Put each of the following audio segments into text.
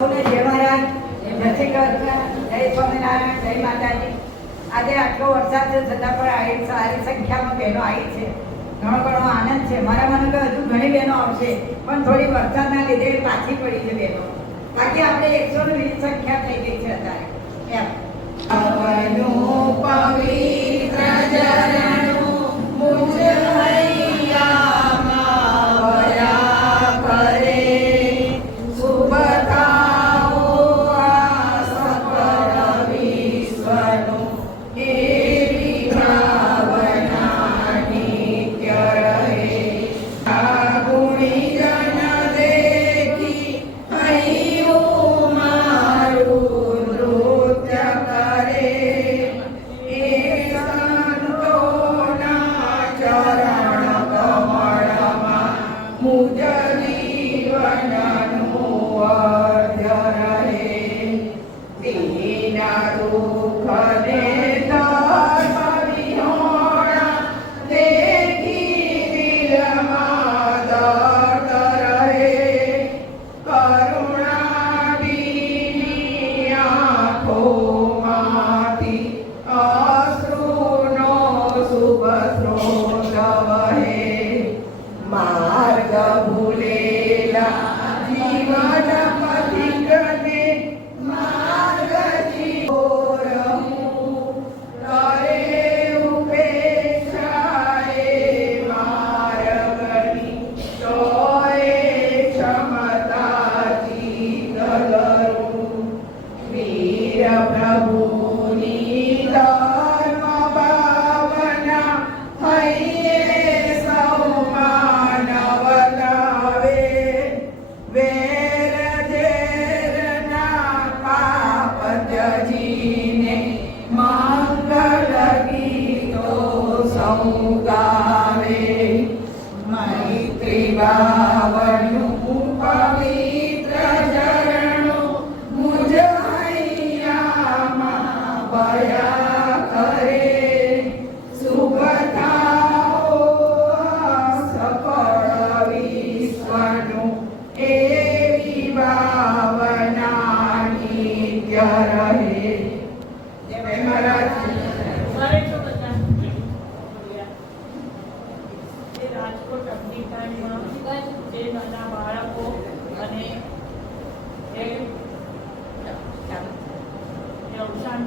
જય મહારાજ, જય શ્રી કૃષ્ણ, જય સ્વામિનારાયણ, જય માતાજી. આજે આટલો વરસાદ છે છતાં પણ સારી સંખ્યામાં બહેનો આવી છે. ઘણો ઘણો આનંદ છે. મારા મને તો હજુ ઘણી બહેનો આવશે, પણ થોડી વરસાદના લીધે પાછી પડી છે બહેનો. બાકી આપણે 120 સંખ્યા થઈ ગઈ છે અત્યારે એમ. પવિત્ર ચરણો મુજ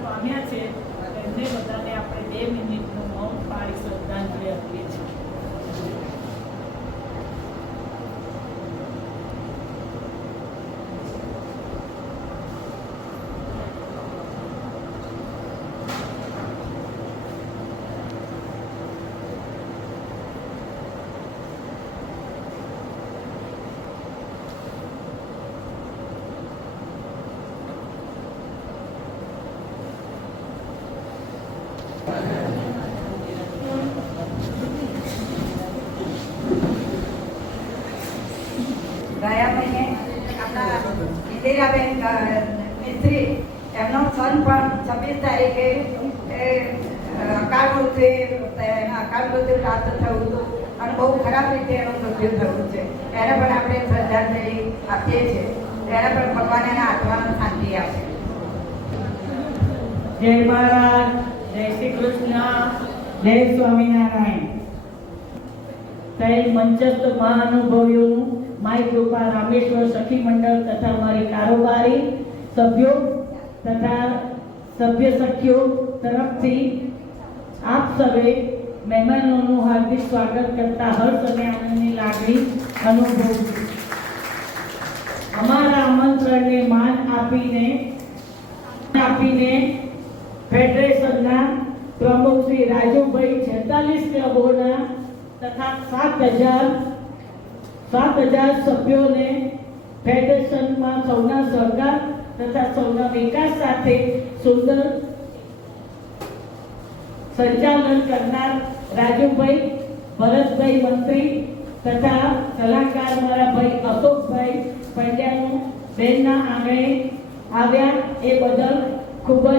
પામ્યા છે એમને બધાને આપણે 2 મિનિટનું મૌન પાળી શ્રદ્ધાંજલિ આપીએ છીએ. ગયા મહિને આપણા ઇન્દિરાબેન મિસ્ત્રી એમનો સન પણ 26 તારીખે અકાળ મૃત્યુ પ્રાપ્ત થયું હતું અને બહુ ખરાબ રીતે એનું મૃત્યુ થયું છે. એને પણ આપણે શ્રદ્ધાંજલિ આપીએ છીએ. એને પણ ભગવાન એના આત્માને શાંતિ આપે. જય મહારાજ, જય શ્રી કૃષ્ણ, જય સ્વામિનારાયણ. તૈ મંચસ્થ મહાનુભવ્યોનું માય કૃપા રામેશ્વર સખી મંડળ તથા મારી કારોબારી સભ્યો તથા સભ્ય સખીઓ તરફથી આપ સર્વે મહેમાનોનું હાર્દિક સ્વાગત કરતા હર્ષ અને આનંદની લાગણી અનુભવું છું. અમારા આમંત્રણને માન આપીને ફેડરેશનના પ્રમુખ શ્રી રાજુભાઈ 46 ક્લબોના તથા 7,000 સભ્યોને ફેડરેશનમાં સૌના સહકાર તથા સૌના વિકાસ સાથે સુંદર સંચાલન કરનાર રાજુભાઈ, ભરતભાઈ મંત્રી તથા સલાહકાર મારા ભાઈ અશોકભાઈ પંડ્યાનું બહેનના આંગણે આવ્યા એ બદલ ખૂબ જ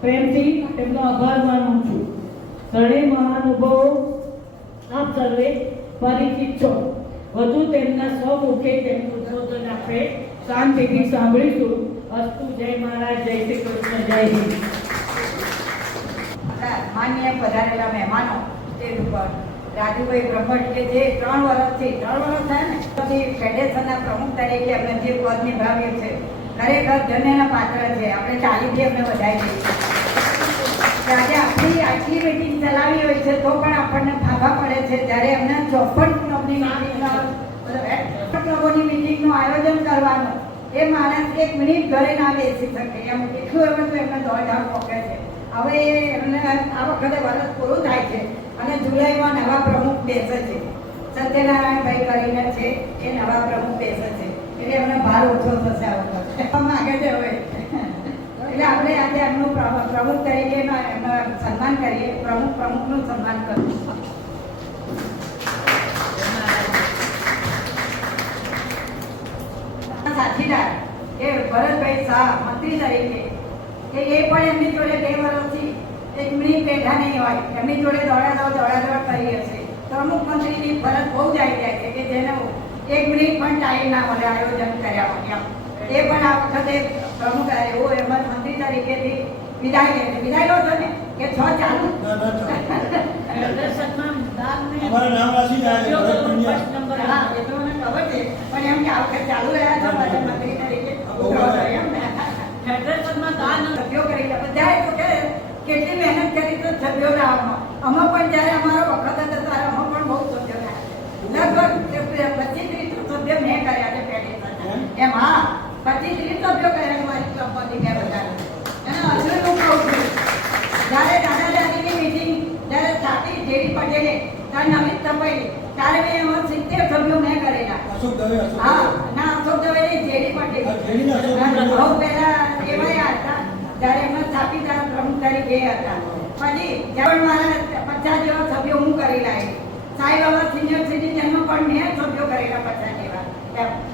પ્રેમથી તેમનો આભાર માનું છું. ત્રણેય મહાનુભાવો આપ સર્વે પરિચિત છો. વધુ તેમના સ્વમુખે તેમનું ઉદ્બોધન આપે શાંતિથી સાંભળીશું. અસ્તુ. જય મહારાજ, જય શ્રી કૃષ્ણ, જય હિન્દ. માન્ય પધારેલા મહેમાનો સ્ટેજ ઉપર રાજુભાઈ બ્રહ્મટ કે જે 3 વર્ષથી 3 વર્ષ થાય ને પછી ફેડરેશનના પ્રમુખ તરીકે અમને જે પદ નિભાવ્યું છે ખરેખર ધન્યના પાત્ર છે. આપણે તાલીમથી અમને વધાવી દઈએ. આજે આપણી આટલી મીટિંગ ચલાવી હોય છે તો પણ આપણને ફાફા પડે છે જ્યારે અમને 54 ક્લબોની મીટિંગનું આયોજન કરવાનું એ માણસ 1 મિનિટ ઘરે ના બેસી શકે એમ એટલું એમ તો એમને દોડધામ પકે છે. હવે એમને આ વખતે વર્ષ પૂરું થાય છે અને જુલાઈમાં નવા પ્રમુખ બેસે છે. સત્યનારાયણભાઈ કરીને છે એ નવા પ્રમુખ બેસે છે એટલે એમને ભાર ઓછો થશે આ વખતે માગે છે હવે. એટલે આપણે આજે એમનું પ્રમુખ તરીકે એમનું સન્માન કરીએ. પ્રમુખનું સન્માન કરવું. સાથીદાર એ ભરતભાઈ શાહ મંત્રી તરીકે કે એ પણ એમની જોડે 2 વર્ષથી 1 મિનિટ બેઠા નહીં હોય. એમની જોડે દોડાદોડ કરી હશે. પ્રમુખ મંત્રીની ફરજ બહુ જાય છે કે જેને 1 મિનિટ પણ ટાઈમ ના મળે આયોજન કર્યા હોય. એ પણ આ વખતે પ્રમુખ એવો એમાં મંત્રી તરીકેથી વિદાય લે છે. વિદાય લો છો ને કે 6 ચાલુ અમારું નામ વાંચી જાય ભરત પંડ્યા. હા એ તો મને ખબર છે પણ એમ કે આ વખતે ચાલુ રહ્યા છો પાછા મંત્રી તરીકે સભ્યો કરી બધા તો કે કેટલી મહેનત કરી તો સભ્યો લાવવામાં. અમે પણ જ્યારે અમારો વખત હતો ત્યારે અમે પણ બહુ સભ્યો લાવ્યા. લગભગ 25-30 સભ્યો મેં કર્યા છે પહેલી એમ. હા 25-30 સભ્યો કર્યા મારી ક્લબમાંથી મેં બધા. અને હજુ હું કહું છું જ્યારે દાદા દાદીની મીટિંગ જ્યારે સ્થાપી જેડી પટેલે ત્યારે નમિત તપાઈ ત્યારે મેં એમાં 70 સભ્યો મેં કરેલા. અશોક દવે, હા ના અશોક દવે જેડી પટેલ બહુ પહેલા એવા હતા જ્યારે એમના સ્થાપિત પ્રમુખ તરીકે હતા. પછી જ્યારે મારા 50 જેવા સભ્યો હું કરી લાવી. સાહેબ બાબા સિનિયર સિટીઝનમાં પણ મેં સભ્યો કરેલા 50 જેવા.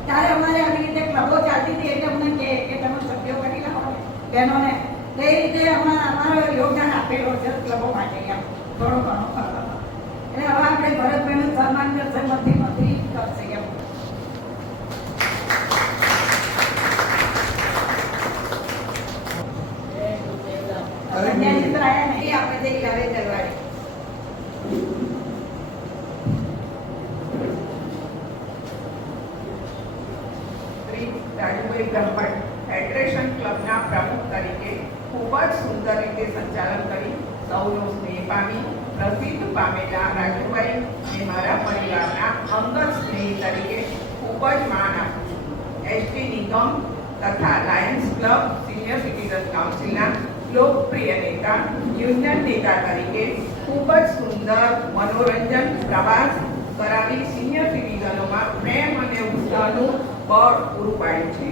ત્યારે અમારે આવી રીતે ક્લબો ચાલતી હતી એટલે અમને કે તમે સભ્યો કરી લાવો બહેનોને. તો એ રીતે અમારો યોગદાન આપેલો છે ક્લબો માટે એમ થોડો ઘણો. એટલે હવે આપણે ભરતભાઈનું સન્માન કરશે મંત્રી કરશે એમ. કન્યાચિત્ર આયા ને એ આપણે જઈ લાવે દરવાડે. શ્રી રાજુભાઈ બ્રહ્મટ ફેડરેશન ક્લબના પ્રમુખ તરીકે ખૂબ જ સુંદર રીતે સંચાલન કરી સૌનો સ્નેહ પામી પ્રસિદ્ધ પામેલા રાજુભાઈ ને મારા પરિવારના અંગત સ્નેહી તરીકે ખૂબ જ માન આપું છું. એસટી નિગમ તથા લાયન્સ ક્લબ સિનિયર સિટીઝન કાઉન્સિલના લોકપ્રિય નેતા યુનિયન નેતા તરીકે ખૂબ જ સુંદર મનોરંજન પ્રવાસ કરાવી સિનિયર સિટીઝનોમાં પ્રેમ અને ઉત્સાહનું બળ પૂરું પાડ્યું છે.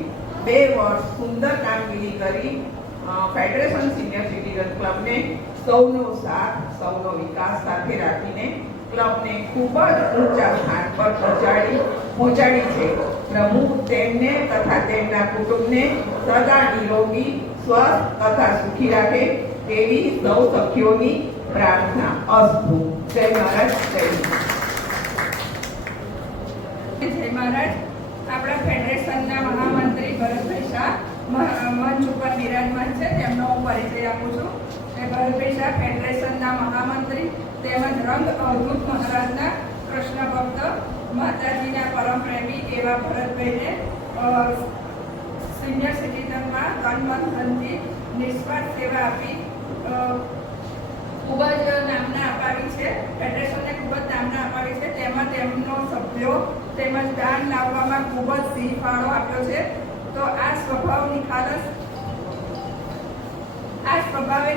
2 વર્ષ સુંદર કામગીરી કરી ફેડરેશન સિનિયર સિટીઝન ક્લબને સૌનો સાથ સૌનો વિકાસ સાથે રાખીને ક્લબને ખૂબ જ ઊંચા સ્થાન પર પહોંચાડી છે. પ્રભુ તેમને તથા તેમના કુટુંબને સદા નિરોગી સ્વસ્થ તથા સુખી રાખે તેવી સૌ સખીઓની પ્રાર્થના. અસ્તુ. જય મહારાજ. જય મહારાજ. આપણા ફેડરેશનના મહામંત્રી ભરતભાઈ શાહ મંચ ઉપર બિરાજમાન છે. તેમનો હું પરિચય આપું છું. ભરતભાઈ શાહ ફેડરેશનના મહામંત્રી તેમજ રંગ અવધૂત મહારાજના કૃષ્ણ ભક્ત માતાજીના પરમ પ્રેમી એવા ભરતભાઈને સિનિયર સિટીઝનમાં તન મન ધનથી નિસ્વાર્થ સેવા આપી ખૂબ જ નામના અપાવી છે. ફેડરેશનને ખૂબ જ નામના અપાવી છે. તેમાં તેમનો સભ્યો તેમજ દાન લાવવામાં ખૂબ જ સિંહ ફાળો આપ્યો છે. તો આ સ્વભાવે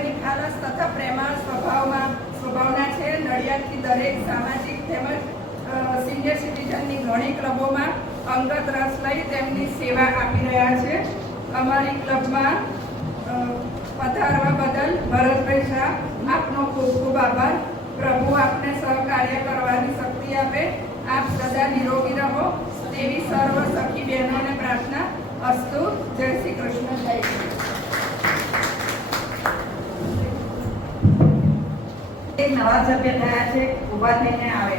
નિખાલસ તથા પ્રેમાળ સ્વભાવના છે. નડિયાદથી દરેક સામાજિક તેમજ સિનિયર સિટીઝનની ઘણી ક્લબોમાં અંગત રસ લઈ તેમની સેવા આપી રહ્યા છે. અમારી ક્લબમાં પધારવા બદલ ભરતભાઈ શાહ આપનો ખૂબ ખૂબ આભાર. પ્રભુ આપને સહકાર્ય કરવાની શક્તિ આપે. આપ સદા નિરોગી રહો તેવી સર્વ સખી બહેનોને પ્રાર્થના. અસ્તુ. જય શ્રી કૃષ્ણ. જય શ્રી એક નવા સભ્ય થયા છે. ઊભા થઈને આવે.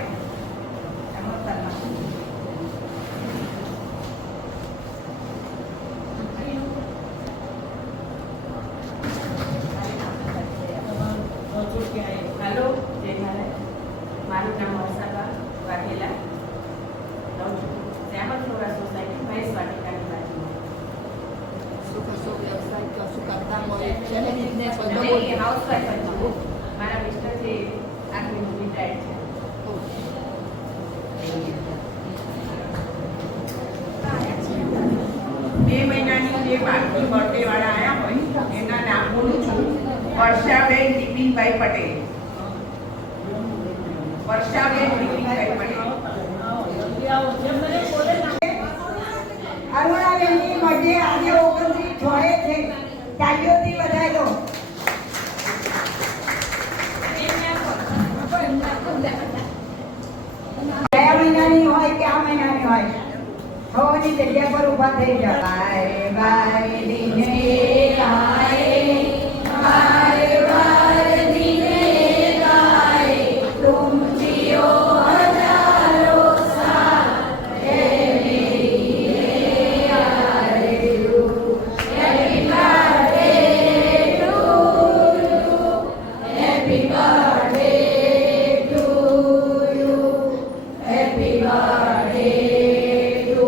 નહીં, હાઉસવાઈફ જ છું. મારા મિસ્ટર છે આર્મી રિટાયર્ડ છે. 2 મહિનાની જે બાળકી બર્થડે વાળા આવ્યા હોય એના નામ બોલું છું. વર્ષાબેન બિપિનભાઈ પટેલ, વર્ષાબેન બિપિનભાઈ પટેલ, અરુણાબેનની બર્થડે આજે 29/6 છે. તાળીઓથી વધાવી દો. કયા મહિનાની હોય કે આ મહિનાની હોય? છની જગ્યા પર ઊભા થઈ જાઓ. બારે બારે દિને આએ, બારે બારે દિને આએ, તુમ જીઓ હજારો સાલ, હે મેરી આયુ. Happy birthday to you, happy birthday to you, happy birthday to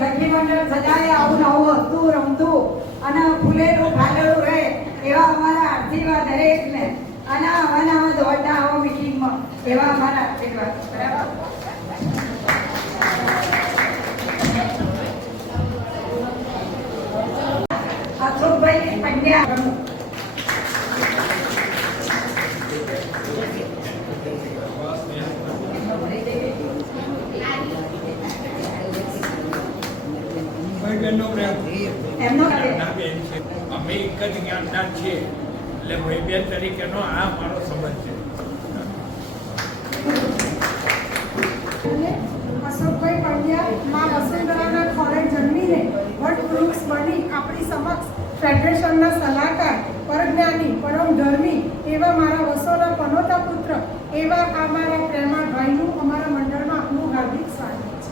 સખી મંડળ સજાય આવું નવું હસતું રમતું અને ફૂલેલું ફાલેલું રહે એવા અમારા આશીર્વાદ દરેકને. અને આવા દોડતા આવો મિટિંગમાં એવા અમારા આશીર્વાદ. બરાબર. અશોકભાઈ પંડ્યા પ્રમુખ. ભાઈ બહેનનો પ્રેમ. એમનો જ્ઞાનના બેન છે. અમે એક જ જ્ઞાનના છીએ એટલે ભાઈ બેન તરીકેનો આ મારો સંબંધ છે. અશોકભાઈ પંડ્યા માં વસુંધરાના ખોળે જન્મીને વટવૃક્ષ બની આપણી સમક્ષ ફેડરેશનના સલાહકાર, પરજ્ઞાની, પરમ ધર્મી એવા મારા વસોના પનોતા પુત્ર એવા આ મારા પ્રેમાળ ભાઈનું અમારા મંડળમાં આપનું હાર્દિક સ્વાગત છે.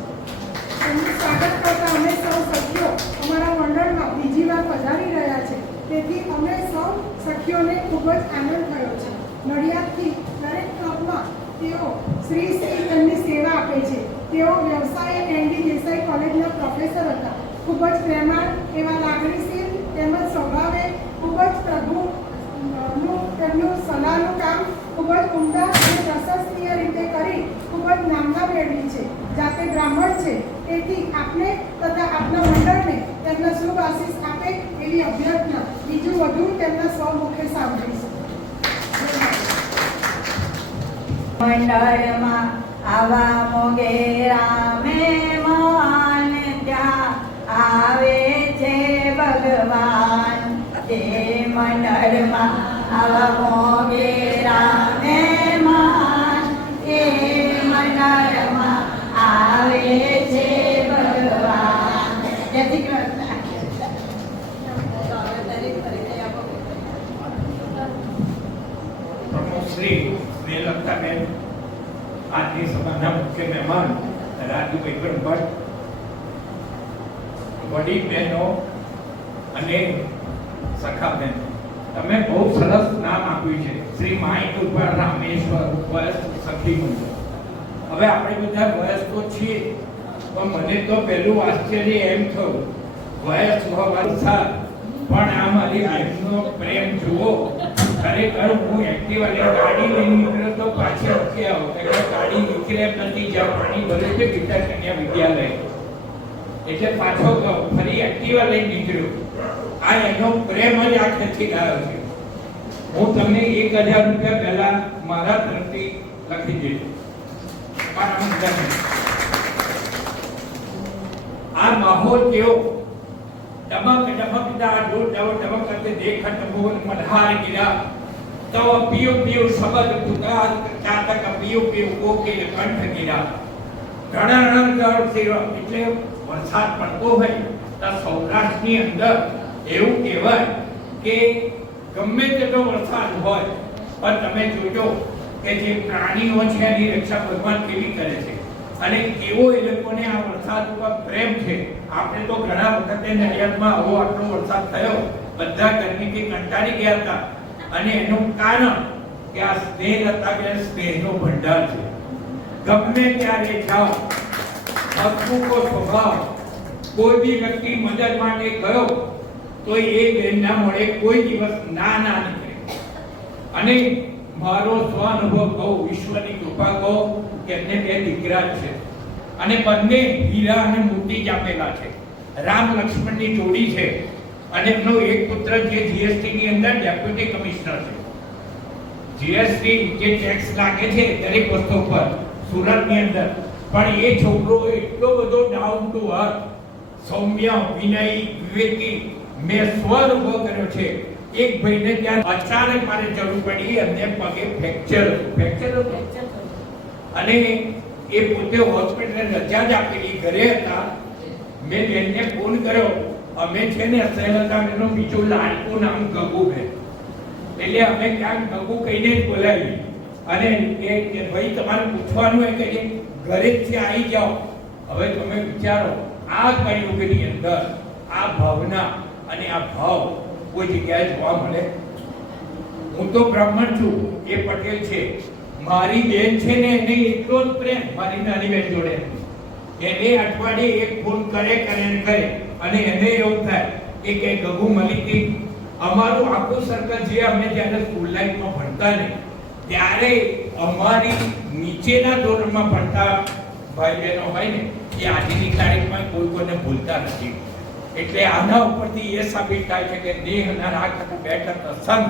એમનું સ્વાગત કરતા અમે સૌ સખીઓ અમારા મંડળમાં બીજી વાર પધારી રહ્યા છે. તેથી અમે સૌ સખીઓને ખૂબ જ આનંદ થયો છે. નડિયાદથી દરેક ક્લબમાં તેઓ શ્રી તેમની સેવા આપે છે. તેઓ વ્યવસાય એનડી દેસાઈ કોલેજના પ્રોફેસર હતા. ખૂબ જ પ્રેમાળ એવા લાગણીશીલ તેમજ સ્વભાવે ખૂબ જ પ્રભુનું તેમનું સલાહનું કામ ખૂબ જ ઉમદા અને પ્રશંસનીય રીતે કરી ખૂબ જ નામના મેળવી છે. જાતે બ્રાહ્મણ છે. તેથી આપને તથા આપના મંડળને તેમના શુભ આશીષ આપે એવી અભ્યર્થના. બીજું વધુ તેમના સ્વમુખે સાંભળીશું. મંડળમાં આવા મોગેરા મહેમાન ત્યાં આવે છે ભગવાન. તે મંડળમાં આવા મોગેરા મહેમાન, એ મંડળમાં આવે છે ભગવાન. જય શ્રી કૃષ્ણ. પ્રમુખ શ્રી સ્નેહલતાબેન, આજની સભાના મુખ્ય મહેમાન રાજુભાઈ ભટ્ટ, વડી બહેનો અને સખાબેન, તમે બહુ સરસ નામ આપ્યું છે, શ્રી માઈ કૃપા રામેશ્વર વયસ્ક સખી મંડળ. હવે આપણે બધા વયસ્કો છીએ, પણ મને તો પહેલું આશ્ચર્ય એમ થયું, વયસ્ક હોવા છતાં પણ આ મારી બહેનનો પ્રેમ જુઓ. ખરેખર હું એક્ટિવા લઈને ગાડી લઈને નીકળ્યો તો પાછી અટકી આવો, એટલે ગાડી નીકળે એમ નથી, જ્યાં પાણી ભરે છે ગીતા કન્યા વિદ્યાલય, એટલે પાછો ગયો, ફરી એક્ટિવા લઈને નીકળ્યો. આ એનો પ્રેમ જ આ ખેંચી લાવ્યો છે. હું તમને 1000 રૂપિયા પહેલા મારા તરફથી લખી દઈશ. મારા મંદિરને આ માહોલ કેવો डमक डमकदा डोल डमक करते देखत मोहन मल्हार गिरा तव पियो पियो शब्द पुकार चातक पियो पियो कोकिल कंठ गिरा રણ કર સેવા. એટલે વરસાદ પડતો હોય તો સૌરાષ્ટ્રની અંદર એવું કહેવાય કે ગમે તેટલો વરસાદ હોય પણ તમે જોજો કે જે પ્રાણીઓ છે એની રક્ષા ભગવાન કેવી કરે છે અને કેવો એ લોકોને આ વરસાદ ઉપર પ્રેમ છે. આપણે તો ઘણા વખતે નડિયાદમાં આવો આટલો વરસાદ થયો, બધા ગરમીથી કંટાળી ગયા હતા અને એનું કારણ કે આ સ્નેહલતાબેન સ્નેહનો ભંડાર છે. ગમે ત્યારે જાઓ, હસમુખો સ્વભાવ, કોઈ બી વ્યક્તિ મદદ માટે ગયો તો એ બેનના મળે કોઈ દિવસ ના નીકળે. અને મારો સ્વાનુભવ કહું, ઈશ્વરની કૃપા કહું કે એમને 2 દીકરા છે અને બંને હીરા અને મોતી જ આપેલા છે. રામ લક્ષ્મણની જોડી છે અને એમનો એક પુત્ર જે જીએસટી ની અંદર ડેપ્યુટી કમિશનર છે. જીએસટી જે ટેક્સ લાગે છે દરેક વસ્તુ પર સુરતની અંદર, પણ એ છોકરો એટલો બધો ડાઉન ટુ અર્થ, સૌમ્ય, વિનય, વિવેકી, મેં સ્વઅનુભવ કર્યો છે. એક ભાઈને ત્યાં અચાનક મારે જરૂર પડી, એમને પગે ફ્રેક્ચર અને એ પોતે હોસ્પિટલ રજા જ આપેલી, ઘરે હતા. મેં બેનને ફોન કર્યો. અમે છે ને સહેલતાનો બીજું લાડકું નામ ગગુબેન, એટલે અમે ક્યાંક ગગુ કહીને જ બોલાવી. અને કે ભાઈ તમારે પૂછવાનું હોય કે ઘરે જ છે, આવી જાઓ. હવે તમે વિચારો આ કળિયુગની અંદર આ ભાવના અને આ ભાવ કોઈ જગ્યાએ જોવા મળે? હું તો બ્રાહ્મણ છું, એ પટેલ છે. મારી બેન છે ને એને એટલો જ પ્રેમ મારી નાની બેન જોડે. એને અઠવાડિયે એક ફોન કરે અને એને એવું થાય કે ગગુ મળી હતી. અમારું આખું સર્કલ જે અમે જ્યારે સ્કૂલ લાઈફમાં ભણતા ને ત્યારે અમારી નીચેના ધોરણમાં ભણતા ભાઈ બહેનો હોય ને એ આજની તારીખમાં કોઈને ભૂલતા નથી. એટલે આના ઉપરથી એ સાબિત થાય છે કે દેહના રાખત બેઠક સંગ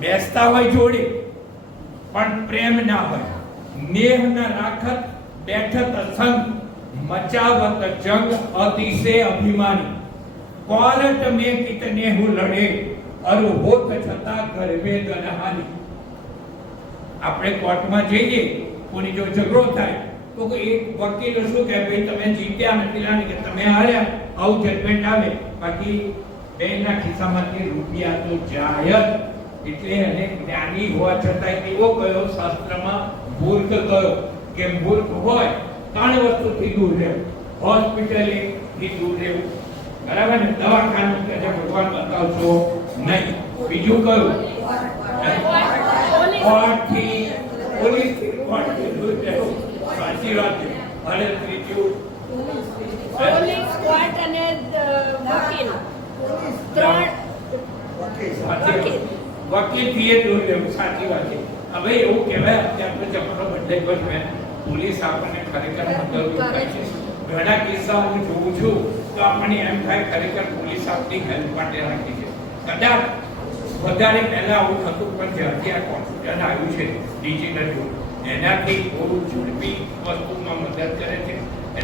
બેસતા હોય જોડે પણ પ્રેમ ના હોય. નેહના રાખત બેઠક સંગ મચાવત જંગ અતિશે અભિમાની. કોલટ મેં કિતને હું લડે અરુ હોત છતાં ગરબે દનહાની. આપણે કોર્ટમાં જઈએ, કોની જો ઝઘડો થાય તો એક વકીલ શું કહે, ભાઈ તમે જીત્યા નથી કે તમે હાર્યા, આવું જજમેન્ટ આવે. બાકી બેનના ખિસ્સામાંથી રૂપિયા તો જાય જ. એટલે એને જ્ઞાની હોવા છતાં એવો કયો શાસ્ત્રમાં મૂર્ખ કયો કે મૂર્ખ હોય 3 વસ્તુથી દૂર રહેવું. હોસ્પિટલેથી દૂર રહેવું, બરાબર ને? દવાખાનું કે ભગવાન બતાવશો નહીં. બીજું કયું? કોર્ટથી, પોલીસથી, કોર્ટથી દૂર રહેવું. સાચી વાત છે. અને ત્રીજું પોલીસ, કોર્ટ અને વકીલ. 3 વકીલથી એ દૂર રહેવું. સાચી વાત છે. હવે એવું કહેવાય અત્યારે જમાનો બદલાઈ ગયો છે. પોલીસ આપણને ખરેખર મદદરૂપ થાય છે. ઘણા કિસ્સાઓ હું જોઉં છું તો આપણને એમ થાય ખરેખર પોલીસ આપણી હેલ્પ માટે રાખી છે. કદાચ વધારે પહેલા આવું થતું, પણ જ્યારથી આ કોમ્પ્યુટર આવ્યું છે ડિજિટલ યુગ, એનાથી થોડું ઝડપી વસ્તુમાં મદદ કરે છે.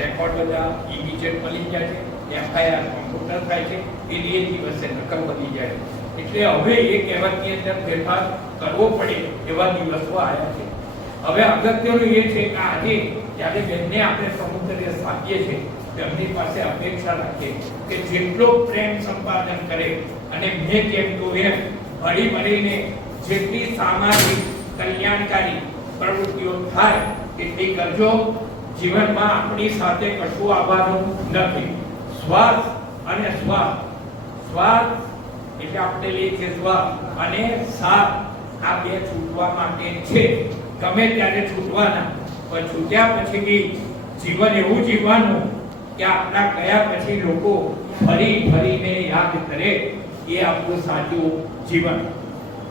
રેકોર્ડ બધા ઇમિડિયેટ મળી જાય છે, એફઆઈઆર કોમ્પ્યુટર થાય છે, એ દિવસે નકલ બની જાય છે. એટલે હવે એ કહેવતની અંદર ફેરફાર કરવો પડે એવા દિવસો આવ્યા છે. હવે અગત્યનું એ છે કે આજે જ્યારે બેનને આપણે સમુદ્રને સ્થાપીએ છીએ તેમની પાસે અપેક્ષા રાખીએ કે જેટલો પ્રેમ સંપાદન કરે અને મેં કેમ તો એમ હળી મળીને જેટલી સામાજિક કલ્યાણકારી પ્રવૃત્તિઓ થાય એટલી કરજો. જીવનમાં આપણી સાથે કશું આવવાનું નથી. સ્વાર્થ અને સ્વાર્થ, સ્વાર્થ એટલે આપણે લઈએ છીએ સ્વાર્થ અને સાથ, આ 2 છૂટવા માટે છે. ગમે ત્યારે છૂટવાના, પણ છૂટ્યા પછી બી જીવન એવું જીવવાનું કે આપણા ગયા પછી લોકો ફરીને યાદ કરે, એ આપણું સાચું જીવન.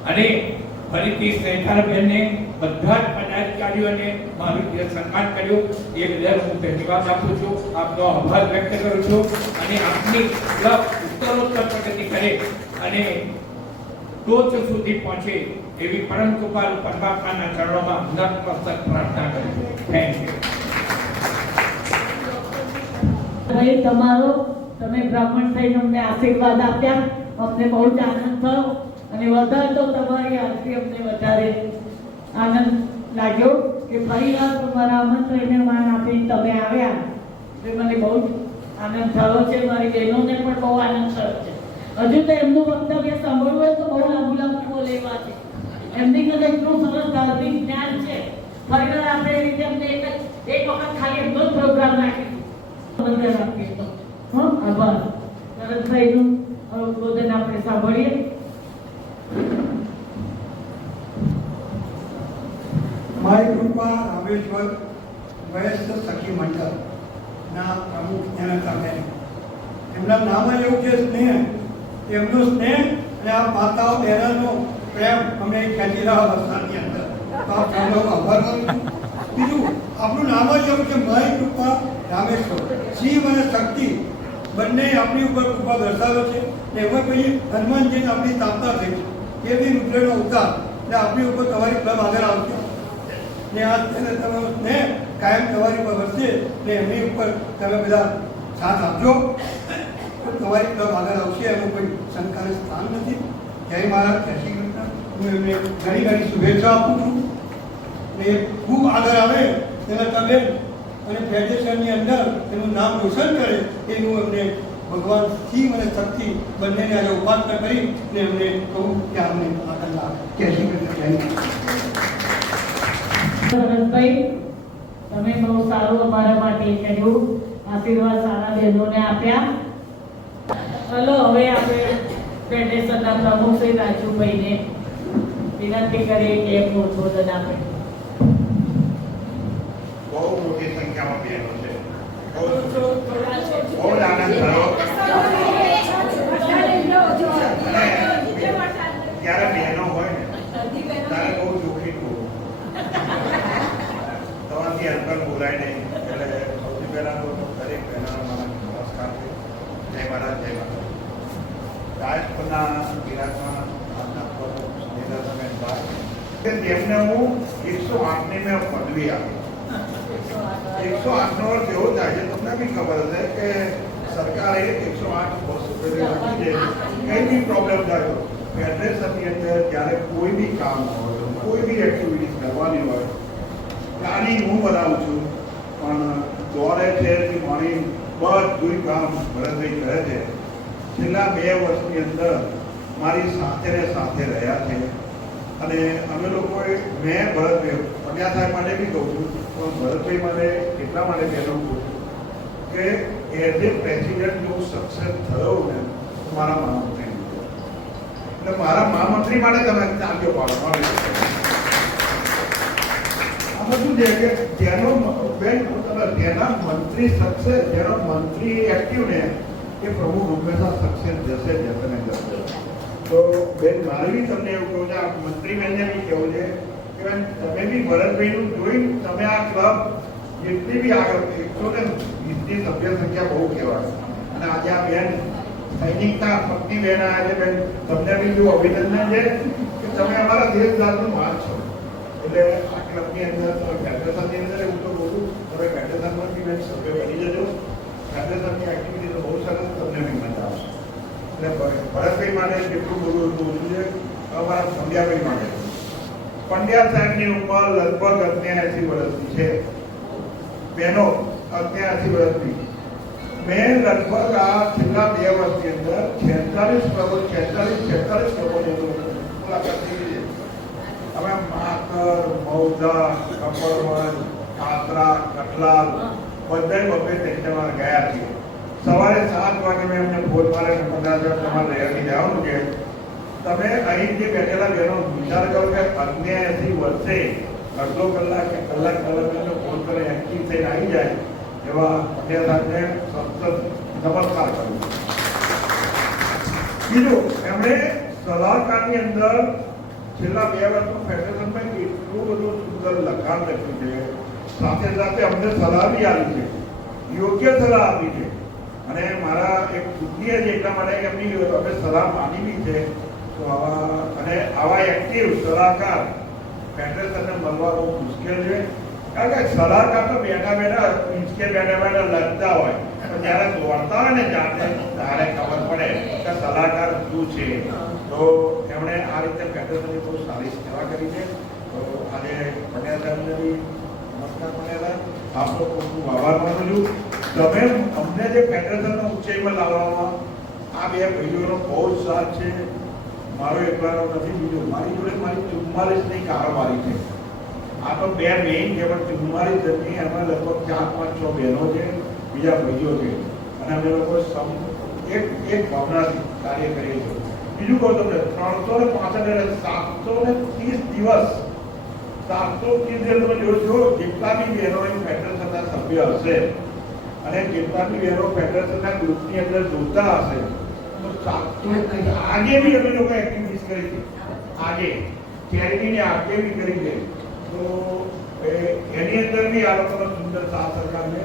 અને ફરીથી સ્નેહાબેનને બધા જ પદાધિકારીઓને મારું જે સન્માન કર્યું એ બદલ હું ધન્યવાદ આપું છું, આપનો આભાર વ્યક્ત કરું છું. અને આપની ક્લબ ઉત્તરોત્તર પ્રગતિ કરે અને ટોચ સુધી પહોંચે એવી પરમ કૃપાળુ પરમાત્માના ચરણોમાં નતમસ્તક પ્રાર્થના કરું છું. Thank you. ભાઈ તમારો, તમે બ્રાહ્મણ થઈને અમને આશીર્વાદ આપ્યા, અમને બહુ જ આનંદ થયો. અને વધારે તો તમારી આરતી અમને વધારે આનંદ લાગ્યો કે ફરીવાર તમારા આમંત્રણને માન આપીને તમે આવ્યા. એટલે મને બહુ જ આનંદ થયો છે. મારી બહેનોને પણ બહુ આનંદ થયો છે. હજુ તો એમનું વક્તવ્ય સાંભળવું હોય તો બહુ લાંબુ લેવા છે. એમની અંદર એટલું સરસ ધાર્મિક જ્ઞાન છે. ફરીવાર આપણે એ રીતે અમને એક વખત ખાલી એમનો જ પ્રોગ્રામ રાખીશું. આભાર. ભરતભાઈનું ઉદ્બોધન આપણે સાંભળીએ. મારી કૃપા રામેશ્વર વયસ્ક સખી મંડળના પ્રમુખ જ્ઞાનતાબેન એમના નામ જ એવું છે સ્નેહ. એમનો સ્નેહ અને આ માતાઓ બહેનોનો પ્રેમ અમે ખેંચી રહ્યા વરસાદની અંદર. તો આપ સૌનો આભાર માનું છું. બીજું આપણું નામ જ એવું છે માય કૃપા રામેશ્વર. શિવ અને શક્તિ બંને આપણી ઉપર કૃપા દર્શાવે છે. ને એમાં પછી હનુમાનજીને આપણી સ્થાપના થઈ છે. એ બી રુદ્રનો અવતાર. ને આપણી ઉપર તમારી ક્લબ આગળ આવશે ને આ તમારો સ્નેહ કાયમ તમારી પર વરસે ને એમની ઉપર તમે બધા સાથ આપજો તો તમારી ક્લબ આગળ આવશે. એનું કોઈ શંકાને સ્થાન નથી. જય મહારાજ, જય શ્રી કૃષ્ણ. હું એમને ઘણી ઘણી શુભેચ્છા આપું છું ને ખૂબ આગળ આવે તેના તમે અને ફેડરેશનની અંદર એનું નામ રોશન કરે એનું એમને ભગવાન શિવ અને શક્તિ બંનેને આજે ઉપાસના કરી ને એમને કહું કે અમને આગળ લાવે. જય શ્રી કૃષ્ણ. સરસભાઈ, તમે બહુ સારું અમારા માટે કર્યું. આશીર્વાદ સારા બહેનોને આપ્યા. ચલો હવે આપણે ફેડરેશનના પ્રમુખ શ્રી રાજુભાઈને વિનંતી કરીએ કે એમનું ઉદ્બોધન આપે. બહુ મોટી સંખ્યામાં બહેનો છે. બહુ આનંદ થયો. જ્યારે બહેનો હોય ને ત્યારે બહુ જોખીમ બોલું. તમારાથી અંતર બોલાય નહીં. એટલે સૌથી પહેલા તો દરેક બહેનોનો મારા નમસ્કાર છે. જય મહારાજ, જય માતા. રાજપુરના વિરાજમાન આજના પ્રમુખ સ્નેહલતાબેન ભાઈ કે તેમને હું 108ની મેં પદવી આપી. 108 નો અર્થ એવો થાય છે, તમને બી ખબર હશે કે સરકારે 108 બસ ઉભેલી રાખી છે. કંઈ બી પ્રોબ્લેમ થાય તો ફેડરેશનની અંદર જ્યારે કોઈ બી કામ હોય, કોઈ બી એક્ટિવિટીઝ કરવાની હોય, પ્લાનિંગ હું બનાવું છું, પણ દોરે છે કે મારી બધું કામ ભરતભાઈ કરે છે. છેલ્લા 2 વર્ષની અંદર મારી સાથે ને સાથે રહ્યા છે. અને અમે લોકોએ મેં ભરતભાઈ પંડ્યા સાહેબ માટે બી કહું છું, પણ ભરતભાઈ માટે એટલા માટે કહેલું છું કે એઝ એ પ્રેસિડેન્ટ જો સક્સેસ થયો ને તો મારા મહામંત્રી એટલે મારા મહામંત્રી માટે તમે ચાલ્યો પાડો. આ બધું છે કે જેનો બેન જેના મંત્રી સક્સેસ, જેનો મંત્રી એક્ટિવ ને એ પ્રમુખ હંમેશા સક્સેસ જશે ને જશે. તો બેન મારે બી તમને એવું કહું છે, આ મંત્રી બેનને બી કહેવું છે કે બેન તમે બી ભરતભાઈનું જોઈ તમે આ ક્લબ જેટલી બી આગળ 120ની સભ્ય સંખ્યા બહુ કહેવાય. અને આજે આ બેન સૈનિકના પત્ની બેન આવ્યા છે. બેન તમને બી જો અભિનંદન છે કે તમે અમારા દેશદારનું માન છો. એટલે આ ક્લબની અંદર ફેડરેશનની અંદર એવું તો બોલું તમે ફેડરેશનમાં બી બેન સભ્ય બની જજો. ફેડરેશનની એક્ટિવિટી તો બહુ સરસ, તમને બી મજા આવશે. એટલે ભરતભાઈ માટે જેટલું બોલું એટલું ઓછું છે. અમારા પંડ્યાભાઈ માટે પંડ્યા સાહેબની ઉંમર લગભગ 89 વર્ષની છે. બહેનો 89 વર્ષની. મેં લગભગ આ છેલ્લા 2 વર્ષની અંદર 46 ક્લબોની મુલાકાત લીધી છે. અમે માતર, મૌજા, કપડવન, કાતરા, કટલાલ બધા બબ્બે સેન્ટરમાં ગયા છીએ. સવારે 7 વાગે મેં એમને ફોન મારે તમારે રહેવાની જવાનું છે. તમે અહીં જે બેઠેલા બહેનો વિચાર કરો કે 89 વર્ષે અડધો કલાક કે કલાક ફોન કરે એક્ટિવ થઈને આવી જાય એવા પંડ્યા સાહેબને સતત નમસ્કાર કરું. બીજું એમણે સલાહકારની અંદર છેલ્લા 2 વર્ષમાં ફેડરેશનમાં એટલું બધું સુંદર લખાણ લખ્યું છે. સાથે સાથે અમને સલાહ બી આપી છે, યોગ્ય સલાહ આપી છે. અને મારા એક ચૂંટણી હતી એટલા માટે એમની અમે સલાહ માની બી છે. તો આવા એક્ટિવ સલાહકાર ફેડરેશનને મળવા બહુ મુશ્કેલ છે. કારણ કે સલાહકાર તો બેઠા લખતા હોય, પણ જ્યારે દોડતા હોય ને જાતે ત્યારે ખબર પડે કે સલાહકાર શું છે. તો એમણે આ રીતે ફેડરેશનની બહુ સારી સેવા કરી છે. તો આજે પંડ્યા સાહેબને બી નમસ્કાર મળેલા. આપનો ખૂબ ખૂબ આભાર માનું છું. તમે અમને જે ફેડરેશનનો ઊંચાઈમાં લાવવામાં આ 2 ભાઈઓનો બહુ જ સાથ છે. મારો એકલાનો નથી. બીજું મારી જોડે મારી 44ની કારોબારી છે. આ તો 2 મેઇન છે, પણ 44 જણની એમાં લગભગ 4, 5, 6 બહેનો છે, બીજા ભાઈઓ છે. અને અમે લોકો એક ભાવનાથી કાર્ય કરીએ છીએ. બીજું કહું તમને 365 730 દિવસ 730 દિવસ તમે જોશો જેટલા બી બહેનો ફેડરેશનના સભ્ય હશે અને જેટલા બી બહેનો ફેડરેશનના ગ્રુપની અંદર જોતા હશે તો આજે બી અમે લોકો એક્ટિવિટીઝ કરી છે. આજે ચેરિટીની આજે બી કરી છે. તો એની અંદર બી આ લોકોનો સુંદર સાથ સરકાર છે.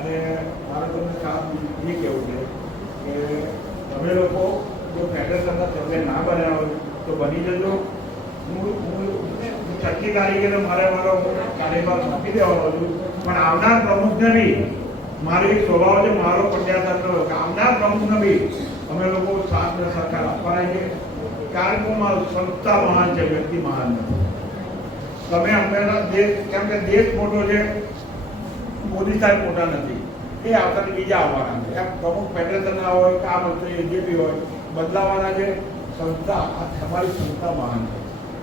અને મારે તમને ખાસ એ કહેવું છે કે તમે લોકો જો ફેડરેશનના સભ્ય ના બન્યા હોય તો બની જજો. હું 6મી તારીખે મારો કાર્યભાર સોંપી દેવાનો છું, પણ આવનાર પ્રમુખને બી મારો એક સ્વભાવ છે, મારો પંચાયતનો આવનાર પ્રમુખને બી અમે લોકો સાથ અને સહકાર આપવાના છીએ. કારણ કે મારો સંસ્થા મહાન છે, વ્યક્તિ મહાન નથી. તમે અમારા દેશ, કેમ કે દેશ મોટો છે, મોદી સાહેબ મોટા નથી. એ આવતા બીજા આવવાના છે. એમ પ્રમુખ ફેડરેશનના હોય કે આ મંત્રી જે બી હોય બદલાવાના છે. સંસ્થા તમારી સંસ્થા મહાન છે.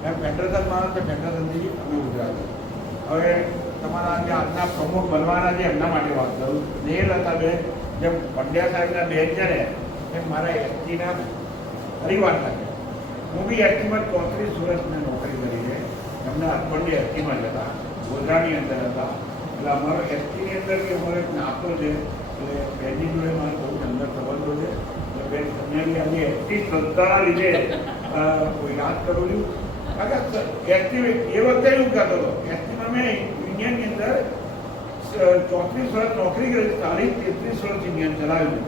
એમ ફેડરેશન મહાન છે, ફેડરેશનથી અમે ગુજરાત. હવે તમારા જે આજના પ્રમુખ બનવાના છે એમના માટે વાત કરું. દેર હતા બેન, જેમ પંડ્યા સાહેબના બેન છે ને એમ મારા એસટીના પરિવારના છે. હું બી એસટીમાં 34 વર્ષ મેં નોકરી કરી છે. એમના હસબન્ડ એસટીમાં જ હતા, ગોધરાની અંદર હતા. એટલે અમારો એસટીની અંદર બી અમારો એક નાતો છે. એટલે બેનની જોડે મારે બહુ અંદર સંબંધો છે. એટલે બેન કન્યાની આજે એસટી સંસ્થાના લીધે યાદ કરું છું. કારણ કે એસટી એ વખતે એવું કહેતો હતો, એસટીમાં મેં યુનિયનની અંદર 34 વર્ષ નોકરી કરી, 33 વર્ષ યુનિયન ચલાવ્યું.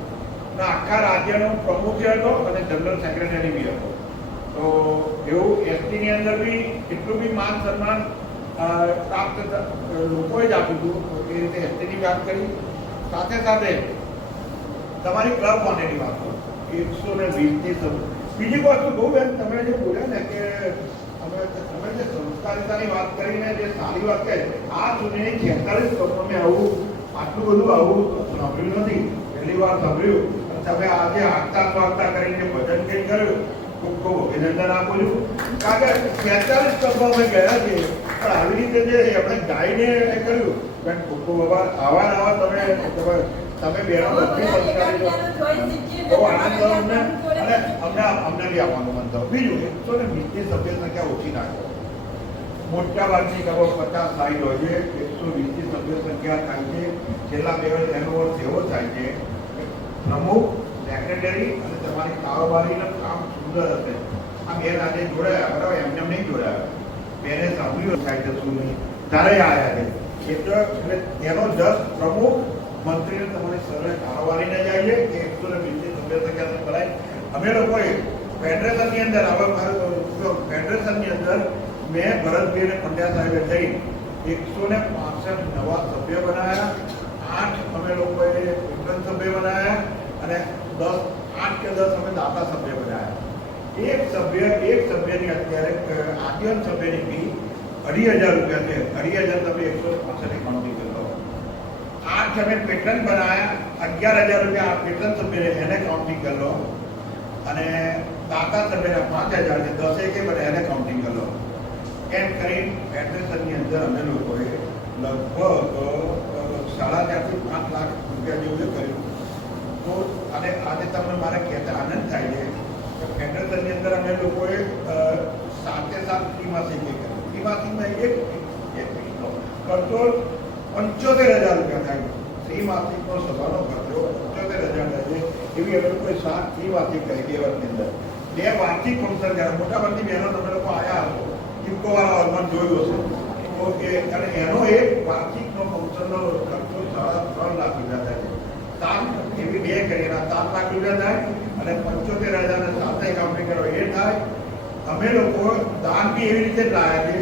અને આખા રાજ્યનો પ્રમુખ હતો અને જનરલ સેક્રેટરી બી હતો. તો એવું એસટીની અંદર બી એટલું બી માન સન્માન પ્રાપ્ત લોકોએ જ આપ્યું હતું. એ રીતે એસટીની વાત કરી. સાથે સાથે તમારી ક્લબ મોનેની વાત કરો, 120 બીજી વસ્તુ બહુ બેન તમે જે બોલ્યા ને કે તમે જે સંસ્કારિતાની વાત કરીને જે સારી વાત કહે, આ સુધીની 46 વર્ષમાં મેં આટલું બધું આવું સાંભળ્યું નથી. પહેલી વાર સાંભળ્યું. તમે આજે આગતા સ્વાગતા કરીને ભજન કઈ કર્યું, ખૂબ ખૂબ અભિનંદન આપું છું. કારણ કે 46 વર્ષમાં અમે ગયા છીએ, પણ આવી રીતે જે આપણે ગાઈને કર્યું, બેન ખૂબ ખૂબ આવા તમે બેનો બધી સંસ્કારી બહુ આનંદ થયો અમને. અને અમને બી આવવાનું મન થયું. બીજું 120ની સભ્ય સંખ્યા ઓછી નાખો. મોટા ભાગની ખબર 50-60 હોય છે. 120ની સભ્ય સંખ્યા થાય છે. છેલ્લા 2 વર્ષ એનો અર્થ એવો થાય છે કે પ્રમુખ, સેક્રેટરી અને તમારી કારોબારીનું કામ સુંદર હશે. આ બેન આજે જોડાયા, બરાબર, એમને નહીં જોડાયા. બેને સાંભળ્યું થાય છે શું નહીં, ત્યારે આવ્યા છે. એટલે એનો જસ પ્રમુખ મંત્રીને તમારી સરળ કારોબારીને જાય છે કે 120ની સભ્ય સંખ્યા ભરાય. અમે લોકોએ ફેડરેશનની અંદર હવે ફેડરેશનની અંદર મેં ભરતભાઈ અને પંડ્યા સાહેબે જઈ 165 નવા સભ્ય બનાવ્યા. 8 અમે લોકોએ પેટ્રન સભ્ય બનાવ્યા અને 8 કે 10 અમે દાતા સભ્ય બનાવ્યા. એક સભ્યની અત્યારે આજીવન સભ્યની ફી 2,500 રૂપિયા છે. 2,500 તમે 165 ગણતરી કરો. 8 અમે પેટ્રન બનાવ્યા, 11,000 રૂપિયા પેટ્રન સભ્યને એને કાઉન્ટિંગ કરી લો. અને દાતા સભ્યના 5,000 છે, 10 કે બને એને કાઉન્ટિંગ કરી લો. એમ કરી ફેડરેશનની અંદર અમે લોકોએ લગભગ 4.5 થી 5 લાખ રૂપિયા જેવું કર્યું. તો અને આજે તમને મારે કહેતા આનંદ થાય છે કે ફેડરેશનની અંદર અમે લોકોએ સાથે ત્રિમાસિક કર્યું. ત્રિમાસિકમાં એક ખર્ચો 75,000 રૂપિયા થાય. ત્રિમાસિકનો સભાનો ખર્ચો 75,000 થાય છે. એવી અમે લોકોએ 7 ત્રિમાસિક કરી 2 વર્ષની અંદર. 2 વાર્ષિક ફંક્શન કર્યા. મોટાભાગની બહેનો તમે લોકો આવ્યા હશો, ઇફકોવાળા હોલમાં જોયું હશે. તો અને એનો એક વાર્ષિકનો ફંક્શનનો ખર્ચો 3.5 લાખ રૂપિયા થાય છે. 7 એવી 2 કરી એના 7 લાખ રૂપિયા થાય અને 75,000 સાથે કામણી કરો એ થાય. અમે લોકો દાન બી એવી રીતે જ લાવ્યા છે.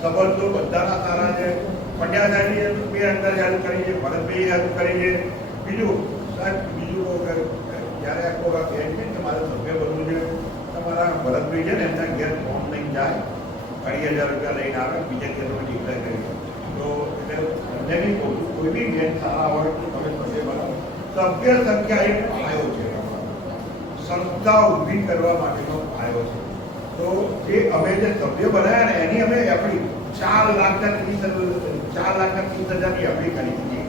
સંબંધો બધાના સારા છે. પંડ્યા સાહેબે 2 હેલ્પ કરી છે, ભરતભાઈએ હેલ્પ કરી છે. બીજું જ્યારે આખો કહે છે કે મારે સભ્ય બનવું છે, તમારા ભરતભાઈ છે ને એમના ઘેર ફોન લઈને જાય, 2,500 રૂપિયા લઈને આવે, બીજા ઘેરનો ડિક્લેર કરી. તો એટલે તમને બી કહું છું, કોઈ બી બેન સારા હોય તો તમે સભ્ય બનાવો. સભ્ય સંખ્યા એક પાયો છે, સંસ્થા ઊભી કરવા માટેનો પાયો છે. તો જે અમે જે સભ્ય બનાવ્યા ને એની અમે આપણી 4,30,000ની એફડી કરી હતી.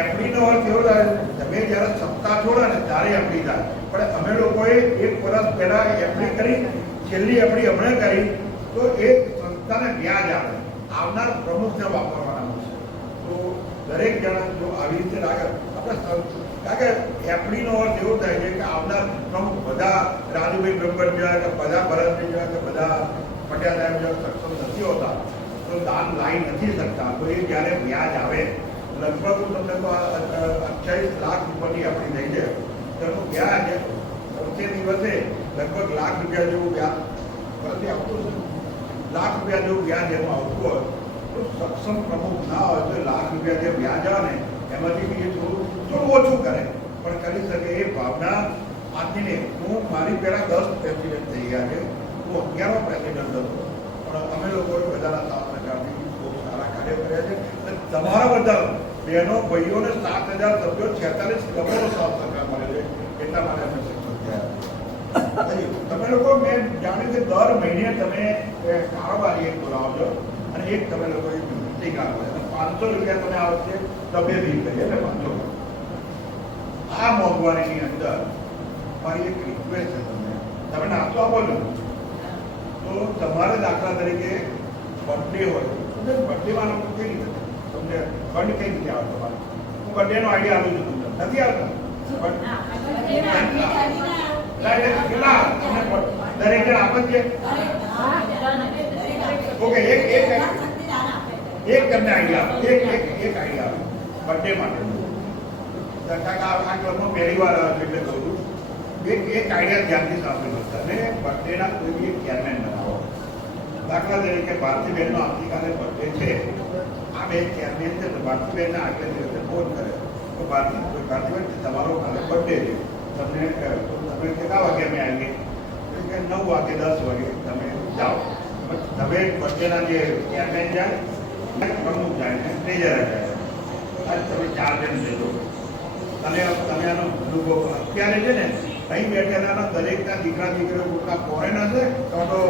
એફડીનો અર્થ એવો થાય, તમે જ્યારે સત્તા છોડો ને ત્યારે એફડી થાય. પણ અમે લોકોએ 1 વર્ષ પહેલા એફડી કરી, છેલ્લી એફડી હમણાં કરી. તો એ સંસ્થાને વ્યાજ આવે, આવનાર પ્રમુખને વાપરવાના છે. તો દરેક જણા જો આવી રીતે લાગે આપણે કારણ કે એફડીનો અર્થ એવો થાય છે કે આવનાર પ્રમુખ બધા રાજુભાઈ બ્રહ્મભટ્ટ જેવા કે બધા ભરતભાઈ જેવા કે બધા પટેલ સાહેબ જેવા સક્ષમ નથી હોતા તો દાન લાવી નથી શકતા. તો એ જ્યારે વ્યાજ આવે લગભગ હું તમને તો 28 લાખ ઉપરની આપણી થઈ છે તેનું વ્યાજ વર્ષે દિવસે લગભગ લાખ રૂપિયા જેવું વ્યાજ વર્ષે આવતું છે. લાખ રૂપિયા જેવું વ્યાજ એમાં આવતું હોય તો સક્ષમ પ્રમુખ ના હોય તો લાખ રૂપિયા જે વ્યાજ આવે ને એમાંથી બી એ થોડું ઓછું કરે પણ કરી શકે એ ભાવના આજની હું મારી પહેલા 10 પ્રેસિડેન્ટ થઈ ગયા છે. હું 11મો પ્રેસિડેન્ટ હતો પણ અમે લોકોએ બધાના સાથ સહકારથી બહુ સારા કાર્ય કર્યા છે અને તમારા બધા બહેનો ભાઈઓને 7,000 સભ્યો 46 ક્લબોનો સાથ સહકાર મળે છે એટલા માટે અમે સક્ષમ થયા. તમે લોકો મેં જાણ્યું કે દર મહિને તમે કારોબારી એક બોલાવજો અને એક તમે લોકો એક મીટિંગ આપો અને 500 રૂપિયા તમે આ વખતે તબેબી કરી એટલે 500. આ મોંઘવારીની અંદર મારી એક રિક્વેસ્ટ છે તમને તમે નાસ્તો આપો છો તો તમારે દાખલા તરીકે બર્થડે હોય તો બર્થડેમાં કઈ રીતે તમને ફંડ કઈ રીતે આવે તમારે હું બર્થડેનો આઈડિયા આપું છું તમને નથી આવતા દરેક જણ આપે છે. ઓકે એક તમને આઈડિયા એક આઈડિયા બર્થડે માટે આ ક્લબમાં પહેલી વાર આવે એટલે કહું છું એક આઈડિયા ધ્યાનથી સાંભળી તમે બર્થડેના કોઈ બી એક ચેરમેન બનાવો. દાખલા તરીકે ભારતીબેનનો આવતીકાલે બર્થડે છે આ બે ચેરમેન છે તો ભારતીબેનના આગલા દિવસે ફોન કરે તો ભારતીબેન તમારો કાલે બર્થડે છે તમને તમે કેટલા વાગે અમે આવીએ કે 9 વાગે 10 વાગે તમે જાઓ. તમે બર્થડેના જે ચેરમેન જાય પ્રમુખ જાય ને ટ્રેઝરર જાય આજ તમે 4 જણ જજો અને તમે આનો અનુભવ અત્યારે છે ને અહીં બેઠેલા દરેકના દીકરા દીકરીઓ મોટા ફોરેનર છે તો